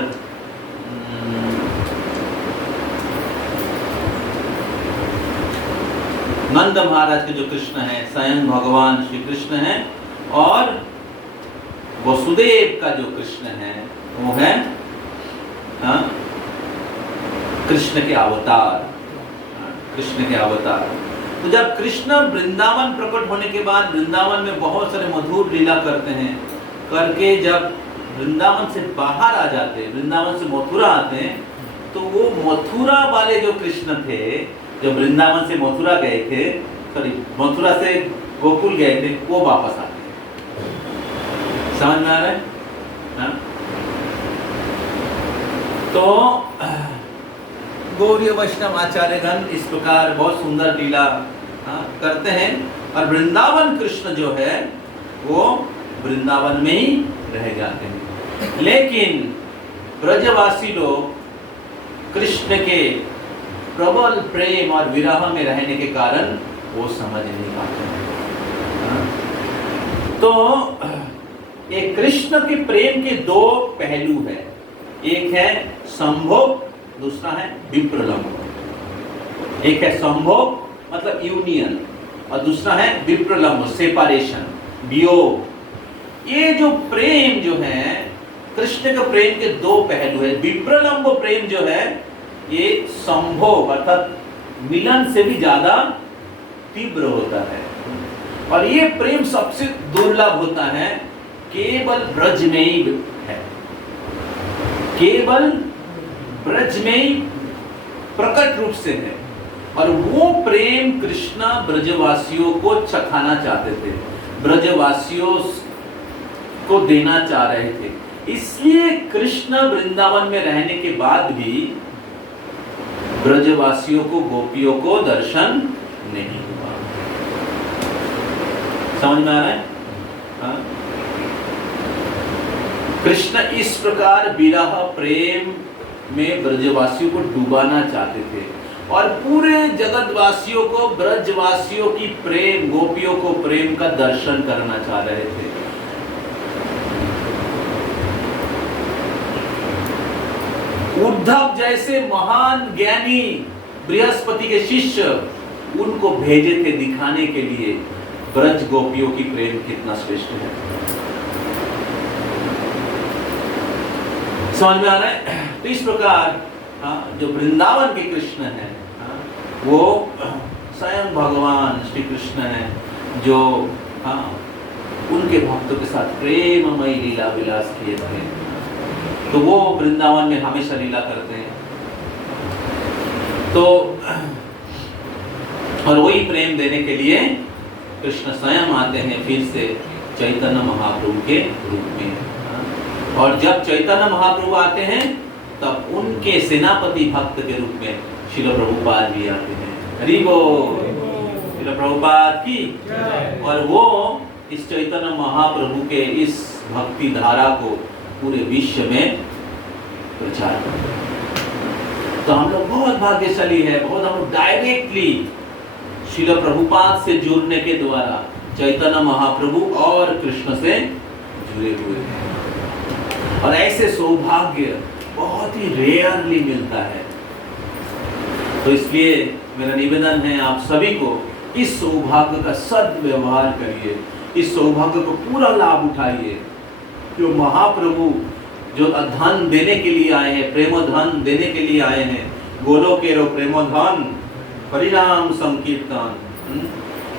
नंद महाराज के जो कृष्ण हैं स्वयं भगवान श्री कृष्ण हैं, और वसुदेव का जो कृष्ण है वो है कृष्ण के अवतार, कृष्ण के अवतार। तो जब कृष्ण वृंदावन प्रकट होने के बाद वृंदावन में बहुत सारे मधुर लीला करते हैं, करके जब वृंदावन से बाहर आ जाते हैं, वृंदावन से मथुरा आते हैं, तो वो मथुरा वाले जो कृष्ण थे, जो वृंदावन से मथुरा गए थे, सॉरी मथुरा से गोकुल गए थे, वो वापस आते हैं। समझ में आ रहा है? तो गौड़ीय वैष्णव आचार्यगण इस प्रकार बहुत सुंदर लीला करते हैं, और वृंदावन कृष्ण जो है वो वृंदावन में ही रह जाते हैं। लेकिन ब्रजवासी लोग कृष्ण के प्रबल प्रेम और विरह में रहने के कारण वो समझ नहीं पाते हैं। तो एक कृष्ण के प्रेम के दो पहलू है, एक है संभोग, दूसरा है विप्रलंब। एक है संभोग मतलब यूनियन, और दूसरा है विप्रलंब सेपरेशन, वियोग। ये जो प्रेम जो है कृष्ण के प्रेम के दो पहलू है। विप्रलंब प्रेम जो है ये संभोग अर्थात मिलन से भी ज्यादा तीव्र होता है। और ये प्रेम सबसे दुर्लभ होता है, केवल ब्रज में ही है, केवल ब्रज में ही प्रकट रूप से है। और वो प्रेम कृष्ण ब्रजवासियों को चखाना चाहते थे, ब्रजवासियों को देना चाह रहे थे। इसलिए कृष्ण वृंदावन में रहने के बाद भी ब्रजवासियों को, गोपियों को दर्शन नहीं हुआ। समझ में आ रहा है? हाँ? कृष्ण इस प्रकार विरह प्रेम में ब्रजवासियों को डुबाना चाहते थे और पूरे जगतवासियों को ब्रजवासियों की प्रेम, गोपियों को प्रेम का दर्शन करना चाह रहे थे। उद्धव जैसे महान ज्ञानी बृहस्पति के शिष्य उनको भेजे थे दिखाने के लिए ब्रज गोपियों की प्रेम कितना श्रेष्ठ है। समझ में आ रहा है? तो इस प्रकार जो वृंदावन के कृष्ण है वो स्वयं भगवान श्री कृष्ण है, जो उनके भक्तों के साथ प्रेममय लीला विलास किए थे। तो वो वृंदावन में हमेशा लीला करते हैं। तो और वही प्रेम देने के लिए कृष्ण स्वयं आते हैं फिर से चैतन्य महाप्रभु के रूप में। और जब चैतन्य महाप्रभु आते हैं तब उनके सेनापति भक्त के रूप में श्रील प्रभुपाद भी आते हैं। हरि बोल, श्रील प्रभुपाद की। और वो इस चैतन्य महाप्रभु के इस भक्ति धारा को पूरे विश्व में प्रचार करते हैं। तो हम लोग बहुत भाग्यशाली है, बहुत हम लोग डायरेक्टली श्रील प्रभुपाद से जुड़ने के द्वारा चैतन्य महाप्रभु और कृष्ण से जुड़े हुए हैं। और ऐसे सौभाग्य बहुत ही रेयरली मिलता है। तो इसलिए मेरा निवेदन है आप सभी को, इस सौभाग्य का सद्व्यवहार करिए, इस सौभाग्य को पूरा लाभ उठाइए। जो महाप्रभु जो धन देने के लिए आए हैं, प्रेम धन देने के लिए आए हैं, गोलोकेरो प्रेम धन परिणाम संकीर्तन,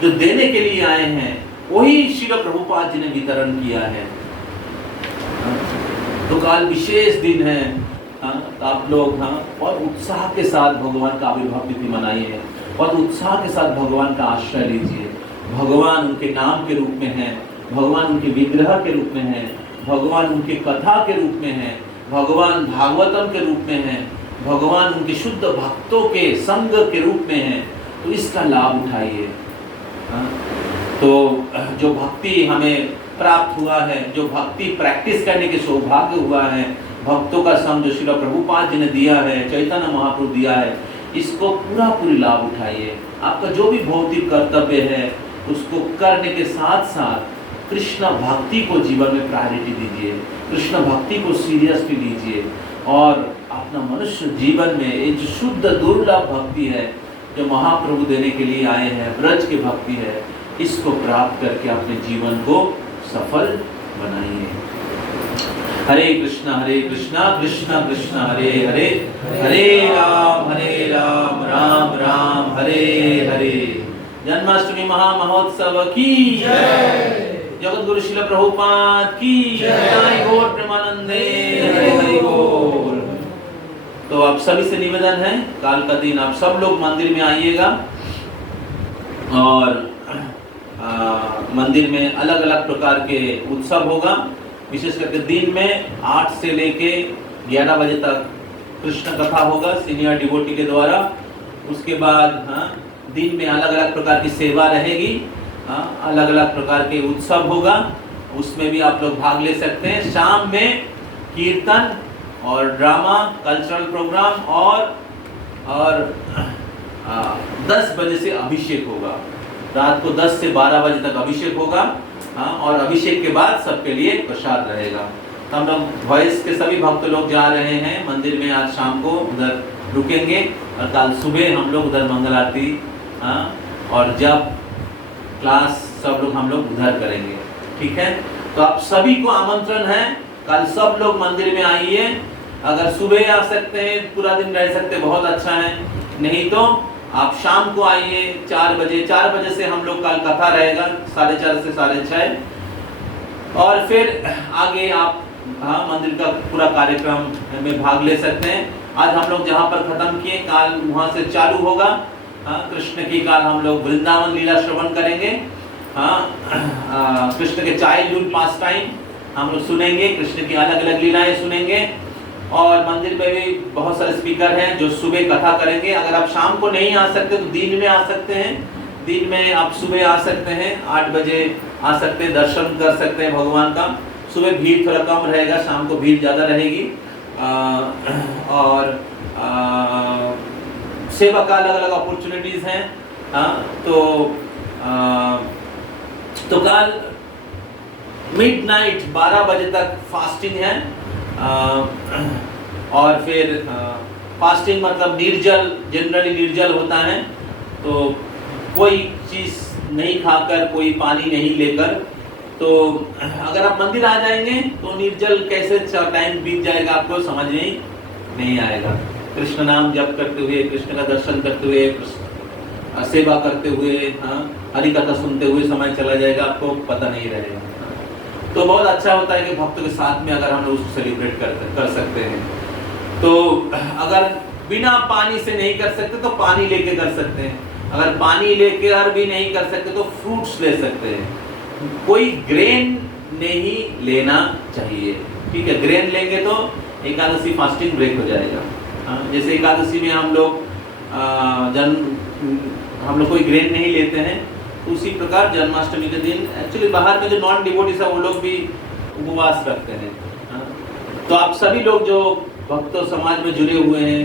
जो देने के लिए आए हैं वही श्रील प्रभुपाद जी ने वितरण किया है। तो काल विशेष दिन है, तो आप लोग बहुत उत्साह के साथ भगवान का आविर्भाव तिथि मनाइए, बहुत उत्साह के साथ भगवान का आश्रय लीजिए। भगवान उनके नाम के रूप में है, भगवान उनके विग्रह के रूप में है, भगवान उनके कथा के रूप में है, भगवान भागवतम के रूप में है, भगवान उनके शुद्ध भक्तों के संग के रूप में है। तो इसका लाभ उठाइए। तो जो भक्ति हमें प्राप्त हुआ है, जो भक्ति प्रैक्टिस करने के सौभाग्य हुआ है, भक्तों का संग जो श्रील प्रभुपाद जी ने दिया है, चैतन्य महाप्रभु दिया है, इसको पूरी लाभ उठाइए। आपका जो भी भौतिक कर्तव्य है उसको करने के साथ साथ कृष्ण भक्ति को जीवन में प्रायोरिटी दीजिए, कृष्ण भक्ति को सीरियसली लीजिए। और अपना मनुष्य जीवन में ये जो शुद्ध दुर्लभ भक्ति है जो महाप्रभु देने के लिए आए हैं, ब्रज की भक्ति है, इसको प्राप्त करके अपने जीवन को सफल बनाइए। हरे कृष्णा कृष्णा कृष्णा हरे हरे, हरे राम राम राम हरे हरे। जन्माष्टमी महामहोत्सव की जय। जगत गुरु श्रील प्रभुपाद की जय। गौर प्रेमानंदे हरे हरि बोल। तो आप सभी से निवेदन है, काल का दिन आप सब लोग मंदिर में आइएगा और मंदिर में अलग अलग प्रकार के उत्सव होगा। विशेष करके दिन में 8 से लेके 11 बजे तक कृष्ण कथा होगा सीनियर डिवोटी के द्वारा। उसके बाद दिन में अलग अलग प्रकार की सेवा रहेगी, अलग अलग प्रकार के उत्सव होगा, उसमें भी आप लोग भाग ले सकते हैं। शाम में कीर्तन और ड्रामा, कल्चरल प्रोग्राम और 10 बजे से अभिषेक होगा। रात को 10 से 12 बजे तक अभिषेक होगा। और अभिषेक के बाद सबके लिए प्रसाद रहेगा। तो हम लोग वॉइस के सभी भक्त लोग जा रहे हैं मंदिर में, आज शाम को उधर रुकेंगे और कल सुबह हम लोग उधर मंगल आरती और जब क्लास सब लोग हम लोग उधर करेंगे। ठीक है, तो आप सभी को आमंत्रण है, कल सब लोग मंदिर में आइए। अगर सुबह आ सकते हैं, पूरा दिन रह सकते, बहुत अच्छा है। नहीं तो आप शाम को आइए 4 बजे। 4 बजे से हम लोग कल कथा रहेगा 4:30 से 6:30, और फिर आगे आप मंदिर का पूरा कार्यक्रम में भाग ले सकते हैं। आज हम लोग जहाँ पर खत्म किए, काल वहाँ से चालू होगा। कृष्ण की काल हम लोग वृंदावन लीला श्रवण करेंगे। कृष्ण के चाइल्डहुड पास टाइम हम लोग सुनेंगे, कृष्ण की अलग अलग लीलाएं सुनेंगे। और मंदिर में भी बहुत सारे स्पीकर हैं जो सुबह कथा करेंगे। अगर आप शाम को नहीं आ सकते तो दिन में आ सकते हैं। दिन में आप सुबह आ सकते हैं, 8 बजे आ सकते हैं, दर्शन कर सकते हैं भगवान का। सुबह भीड़ थोड़ा कम रहेगा, शाम को भीड़ ज़्यादा रहेगी। और सेवा का अलग अलग अपॉर्चुनिटीज हैं। तो कल मिडनाइट 12 बजे तक फास्टिंग है। और फिर फास्टिंग मतलब निर्जल, जनरली निर्जल होता है। तो कोई चीज़ नहीं खाकर, कोई पानी नहीं लेकर, तो अगर आप मंदिर आ जाएंगे तो निर्जल कैसे टाइम बीत जाएगा आपको समझ नहीं आएगा। कृष्ण नाम जप करते हुए, कृष्ण का दर्शन करते हुए, सेवा करते हुए, हरि कथा सुनते हुए समय चला जाएगा, आपको पता नहीं रहेगा। तो बहुत अच्छा होता है कि भक्तों के साथ में अगर हम लोग उसको सेलिब्रेट कर सकते हैं। तो अगर बिना पानी से नहीं कर सकते तो पानी लेके कर सकते हैं। अगर पानी लेकर भी नहीं कर सकते तो फ्रूट्स ले सकते हैं। कोई ग्रेन नहीं लेना चाहिए, ठीक है। ग्रेन लेंगे तो एकादशी फास्टिंग ब्रेक हो जाएगा। जैसे एकादशी में हम लोग कोई ग्रेन नहीं लेते हैं, उसी प्रकार जन्माष्टमी के दिन एक्चुअली बाहर में जो नॉन डिवोटीज है वो लोग भी उपवास रखते हैं। तो आप सभी लोग जो भक्तों समाज में जुड़े हुए हैं,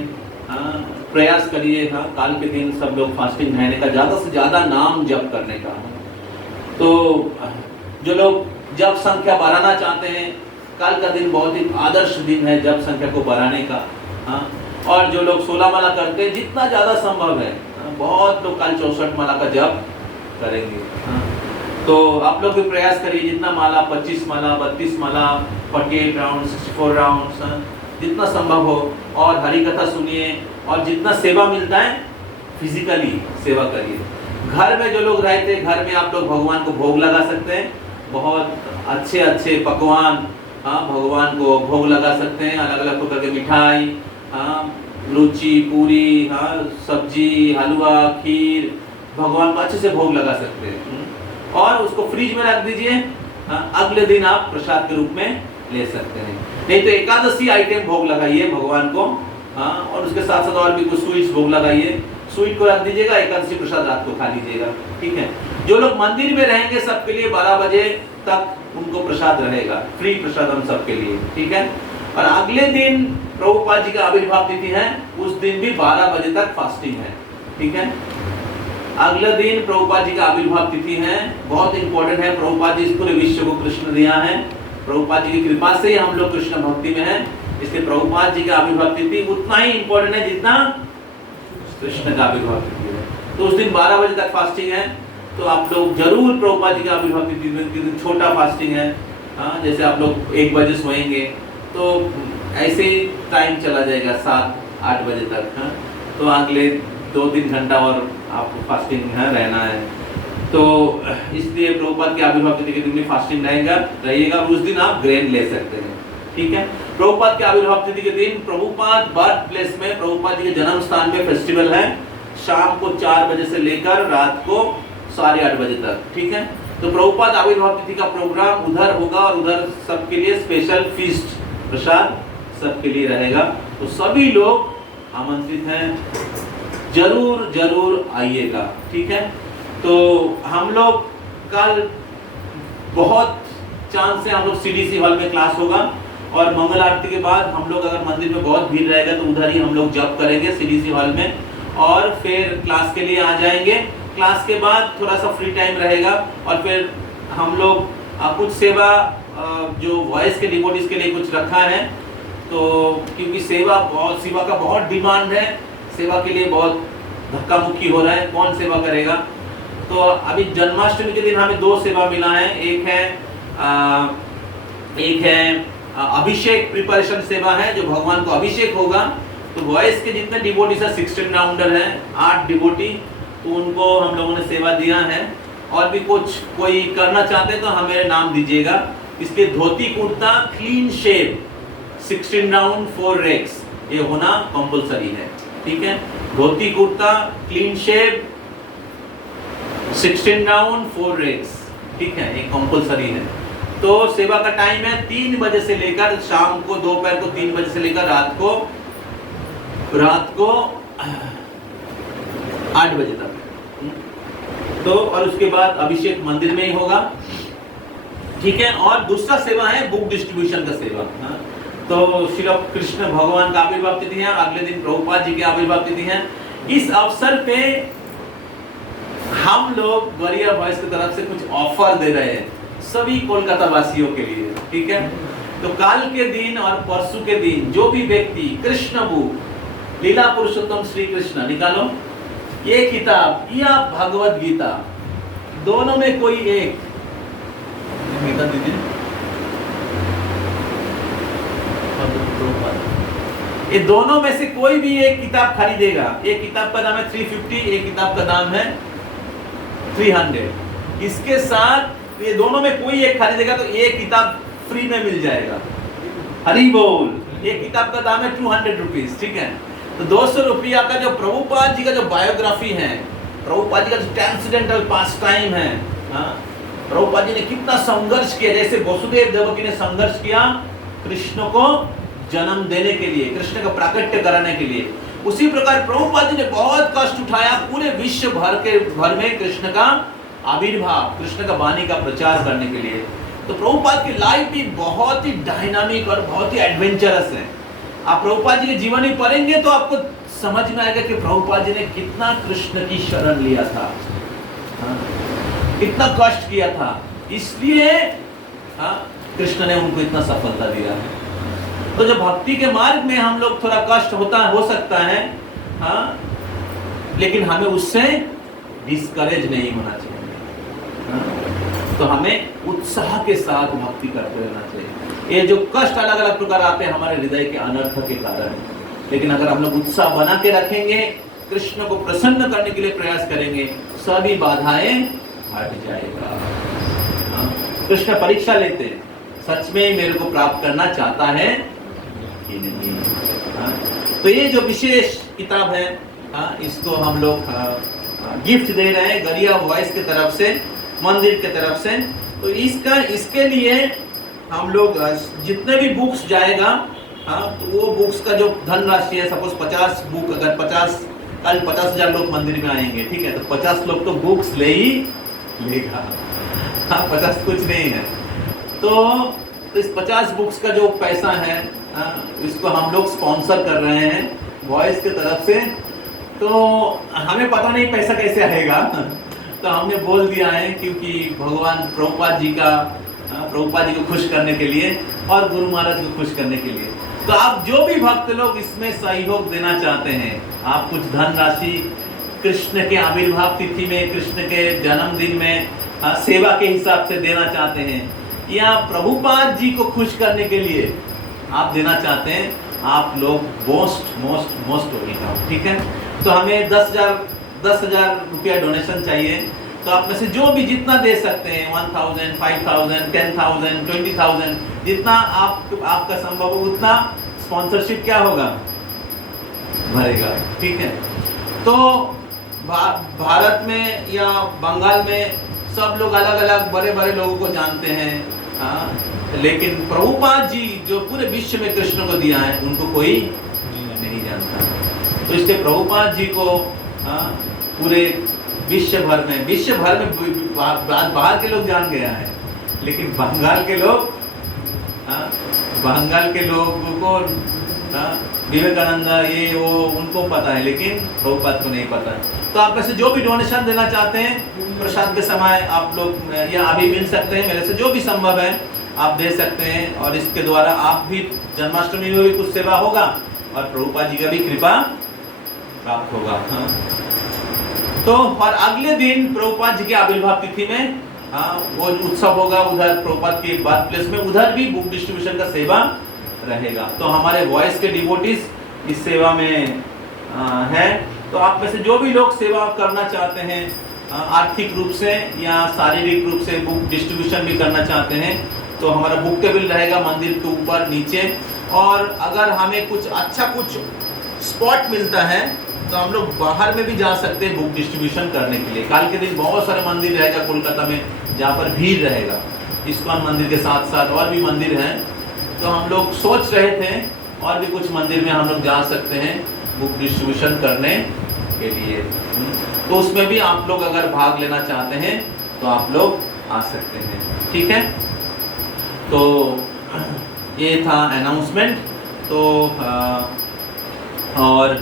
प्रयास करिए काल के दिन सब लोग फास्टिंग रहने का, ज़्यादा से ज़्यादा नाम जप करने का। तो जो लोग जप संख्या बढ़ाना चाहते हैं, कल का दिन बहुत ही आदर्श दिन है जप संख्या को बढ़ाने का। और जो लोग 16 माला करते हैं, जितना ज़्यादा संभव है, बहुत लोग कल 64 माला का जप करेंगे। तो आप लोग भी प्रयास करिए, जितना माला, 25 माला, 32 माला, 48 राउंड, 64 राउंड, जितना संभव हो। और हरि कथा सुनिए, और जितना सेवा मिलता है फिजिकली सेवा करिए। घर में जो लोग रहते हैं, घर में आप लोग भगवान को भोग लगा सकते हैं। बहुत अच्छे अच्छे पकवान भगवान को भोग लगा सकते हैं। अलग अलग प्रकार के मिठाई, लूची, पूरी, सब्जी, हलवा, खीर, भगवान को अच्छे से भोग लगा सकते हैं। और उसको फ्रिज में रख दीजिए, अगले दिन आप प्रसाद के रूप में ले सकते हैं। नहीं तो एकादशी आइटम भोग लगाइए भगवान को, और उसके साथ साथ और भी कुछ स्वीट्स भोग लगाइए। स्वीट को रख दीजिएगा, एकादशी प्रसाद रात को खा लीजिएगा, ठीक है। जो लोग मंदिर में रहेंगे सबके लिए 12 बजे तक उनको प्रसाद रहेगा, फ्री प्रसाद हम सबके लिए, ठीक है। और अगले दिन प्रभुपाद जी का आविर्भाव तिथि है, उस दिन भी 12 बजे तक फास्टिंग है, ठीक है। अगले दिन प्रभुपाद जी का आविर्भाव तिथि है, बहुत इंपॉर्टेंट है। प्रभुपाद जी इस पूरे विश्व को कृष्ण दिया है, प्रभुपाद जी की कृपा से ही हम लोग कृष्ण भक्ति में हैं। इसलिए प्रभुपाद जी का आविर्भाव तिथि उतना ही इंपॉर्टेंट है जितना कृष्ण का आविर्भाव तिथि है। तो उस दिन 12 बजे तक फास्टिंग है। तो आप लोग जरूर प्रभुपाद जी का आविर्भाव तिथि में, छोटा फास्टिंग है, जैसे आप लोग 1 बजे सोएंगे तो ऐसे ही टाइम चला जाएगा 7-8 बजे तक। तो अगले 2-3 घंटा और आपको फास्टिंग रहना है। तो इसलिए प्रभुपाद के आविर्भाव तिथि के दिन भी फास्टिंग रहिएगा, और उस दिन आप ग्रेन ले सकते हैं, ठीक है। प्रभुपाद के आविर्भाव तिथि के दिन प्रभुपाद बर्थ प्लेस में, प्रभुपाद जी के जन्म स्थान में फेस्टिवल है, शाम को 4 बजे से लेकर रात को 8:30 बजे तक, ठीक है। तो प्रभुपाद आविर्भाव तिथि का प्रोग्राम उधर होगा, और उधर सबके लिए स्पेशल फीस्ट प्रसाद सबके लिए रहेगा। तो सभी लोग आमंत्रित हैं, जरूर आइएगा, ठीक है। तो हम लोग कल बहुत चांस से हम लोग सीडीसी हॉल में क्लास होगा, और मंगल आरती के बाद हम लोग अगर मंदिर में बहुत भीड़ रहेगा तो उधर ही हम लोग जप करेंगे सीडीसी हॉल में, और फिर क्लास के लिए आ जाएंगे। क्लास के बाद थोड़ा सा फ्री टाइम रहेगा, और फिर हम लोग कुछ सेवा जो वॉइस के डिवोटीज के लिए कुछ रखा है। तो क्योंकि सेवा का बहुत डिमांड है, सेवा के लिए बहुत धक्का मुक्की हो रहा है, कौन सेवा करेगा। तो अभी जन्माष्टमी के दिन हमें 2 सेवा मिला है। एक है अभिषेक प्रिपरेशन सेवा है, जो भगवान को अभिषेक होगा तो वॉइस के जितने डिवोटीज है 16 राउंडर है, 8 डिवोटी, तो उनको हम लोगों ने सेवा दिया है। और भी कुछ कोई करना चाहते तो हमें नाम दीजिएगा। इसलिए dhoti kurta clean shave 16 round 4 regs ये होना कंपलसरी है, ठीक है। Dhoti kurta clean shave 16 round 4 regs, ठीक है, ये कंपलसरी है। तो सेवा का टाइम है 3 बजे से लेकर शाम को, दोपहर को 3 बजे से लेकर रात को 8 बजे तक। तो और उसके बाद अभिषेक मंदिर में ही होगा, ठीक है। और दूसरा सेवा है बुक डिस्ट्रीब्यूशन का सेवा। तो श्री कृष्ण भगवान का आविर्भाव तिथि है और अगले दिन प्रभुपाद जी की आविर्भाव तिथि है। इस अवसर पे हम लोग गरिया वॉइस की तरफ से कुछ ऑफर दे रहे हैं सभी कोलकाता वासियों के लिए, ठीक है। तो काल के दिन और परसों के दिन जो भी व्यक्ति कृष्ण बुक लीला पुरुषोत्तम श्री कृष्ण निकालो, ये किताब या भगवत गीता, दोनों में कोई एक गीता दीजिए, ये दोनों में से कोई भी एक किताब खरीदेगा। एक किताब का दाम है 350, एक किताब का दाम है 300। इसके साथ ये दोनों में कोई एक खरीदेगा तो एक किताब फ्री में मिल जाएगा। हरी बोल। एक किताब का दाम है 200 रुपीज, ठीक है। तो 200 रुपया का जो प्रभुपाद जी का जो बायोग्राफी है, प्रभुपाद जी का जो ट्रांसेंडेंटल पास टाइम है, प्रभुपाद जी ने कितना संघर्ष किया, जैसे वसुदेव देवकी ने संघर्ष किया कृष्ण को जन्म देने के लिए, कृष्ण का प्राकट्य कराने के लिए, उसी प्रकार प्रभुपाद जी ने बहुत कष्ट उठाया पूरे विश्व भर में कृष्ण का आविर्भाव, कृष्ण का वाणी का प्रचार करने के लिए। तो प्रभुपाद की लाइफ भी बहुत ही डायनामिक और बहुत ही एडवेंचरस है। आप प्रभुपाद जी के जीवन में पढ़ेंगे तो आपको समझ में आएगा कि प्रभुपाद जी ने कितना कृष्ण की शरण लिया था, कितना कष्ट किया था, इसलिए कृष्ण ने उनको इतना सफलता दिया है। तो जो भक्ति के मार्ग में हम लोग थोड़ा कष्ट हो सकता है, लेकिन हमें उससे डिस्करेज नहीं होना चाहिए। तो हमें उत्साह के साथ भक्ति करते रहना चाहिए। ये जो कष्ट अलग अलग प्रकार आते हैं हमारे हृदय के अनर्थ के कारण, लेकिन अगर हम लोग उत्साह बना के रखेंगे, कृष्ण को प्रसन्न करने के लिए प्रयास करेंगे, सभी बाधाएं हट जाएगा। कृष्ण परीक्षा लेते हैं, सच में मेरे को प्राप्त करना चाहता है कि नहीं। तो ये जो विशेष किताब है, इसको हम लोग गिफ्ट दे रहे हैं गरिया वॉइस की तरफ से, मंदिर की तरफ से। तो इसके लिए हम लोग जितने भी बुक्स जाएगा, तो वो बुक्स का जो धनराशि है, सपोज 50 बुक, अगर 50,000 लोग मंदिर में आएंगे, ठीक है, तो 50 लोग तो बुक्स ले ही लेगा, 50 कुछ नहीं है। तो इस 50 बुक्स का जो पैसा है, इसको हम लोग स्पॉन्सर कर रहे हैं वॉइस की तरफ से। तो हमें पता नहीं पैसा कैसे आएगा, तो हमने बोल दिया है क्योंकि भगवान प्रभुपाद जी को खुश करने के लिए और गुरु महाराज को खुश करने के लिए। तो आप जो भी भक्त लोग इसमें सहयोग देना चाहते हैं, आप कुछ धनराशि कृष्ण के आविर्भाव तिथि में, कृष्ण के जन्मदिन में सेवा के हिसाब से देना चाहते हैं, या प्रभुपाद जी को खुश करने के लिए आप देना चाहते हैं, आप लोग मोस्ट वेलकम, ठीक है। तो हमें 10,000 रुपया डोनेशन चाहिए। तो आप में से जो भी जितना दे सकते हैं, 1,000, 5,000, 10,000, 20,000, जितना आपका संभव हो उतना स्पॉन्सरशिप क्या होगा, भरेगा, ठीक है। तो भारत में या बंगाल में सब लोग अलग अलग बड़े बड़े लोगों को जानते हैं, लेकिन प्रभुपाद जी जो पूरे विश्व में कृष्ण को दिया है उनको कोई नहीं जानता। तो इसलिए प्रभुपाद जी को पूरे विश्व भर में बाहर के लोग जान गया है, लेकिन बंगाल के लोगों को विवेकानंद ये वो उनको पता है, लेकिन प्रभुपाद को नहीं पता है। तो आप में से जो भी डोनेशन देना चाहते हैं प्रसाद के समय आप लोग या अभी मिल सकते हैं, मेरे से जो भी संभव है आप दे सकते हैं, और इसके द्वारा आप भी जन्माष्टमी में भी कुछ सेवा होगा और प्रभुपाद जी का भी कृपा प्राप्त होगा। तो और अगले दिन प्रभुपाद जी के आविर्भाव तिथि में वो उत्सव होगा, उधर प्रभुपाद के बर्थ प्लेस में, उधर भी बुक डिस्ट्रीब्यूशन का सेवा रहेगा। तो हमारे वॉइस के डिवोटीज इस सेवा में है। तो आप में से जो भी लोग सेवा करना चाहते हैं आर्थिक रूप से या शारीरिक रूप से, बुक डिस्ट्रीब्यूशन भी करना चाहते हैं, तो हमारा बुक टेबल रहेगा मंदिर के ऊपर नीचे। और अगर हमें कुछ अच्छा कुछ स्पॉट मिलता है तो हम लोग बाहर में भी जा सकते हैं बुक डिस्ट्रीब्यूशन करने के लिए। कल के दिन बहुत सारे मंदिर रहेगा कोलकाता में जहाँ पर भीड़ रहेगा, इस्कॉन मंदिर के साथ साथ और भी मंदिर हैं। तो हम लोग सोच रहे थे और भी कुछ मंदिर में हम लोग जा सकते हैं बुक डिस्ट्रीब्यूशन करने के लिए। तो उसमें भी आप लोग अगर भाग लेना चाहते हैं तो आप लोग आ सकते हैं, ठीक है। तो ये था अनाउंसमेंट। तो और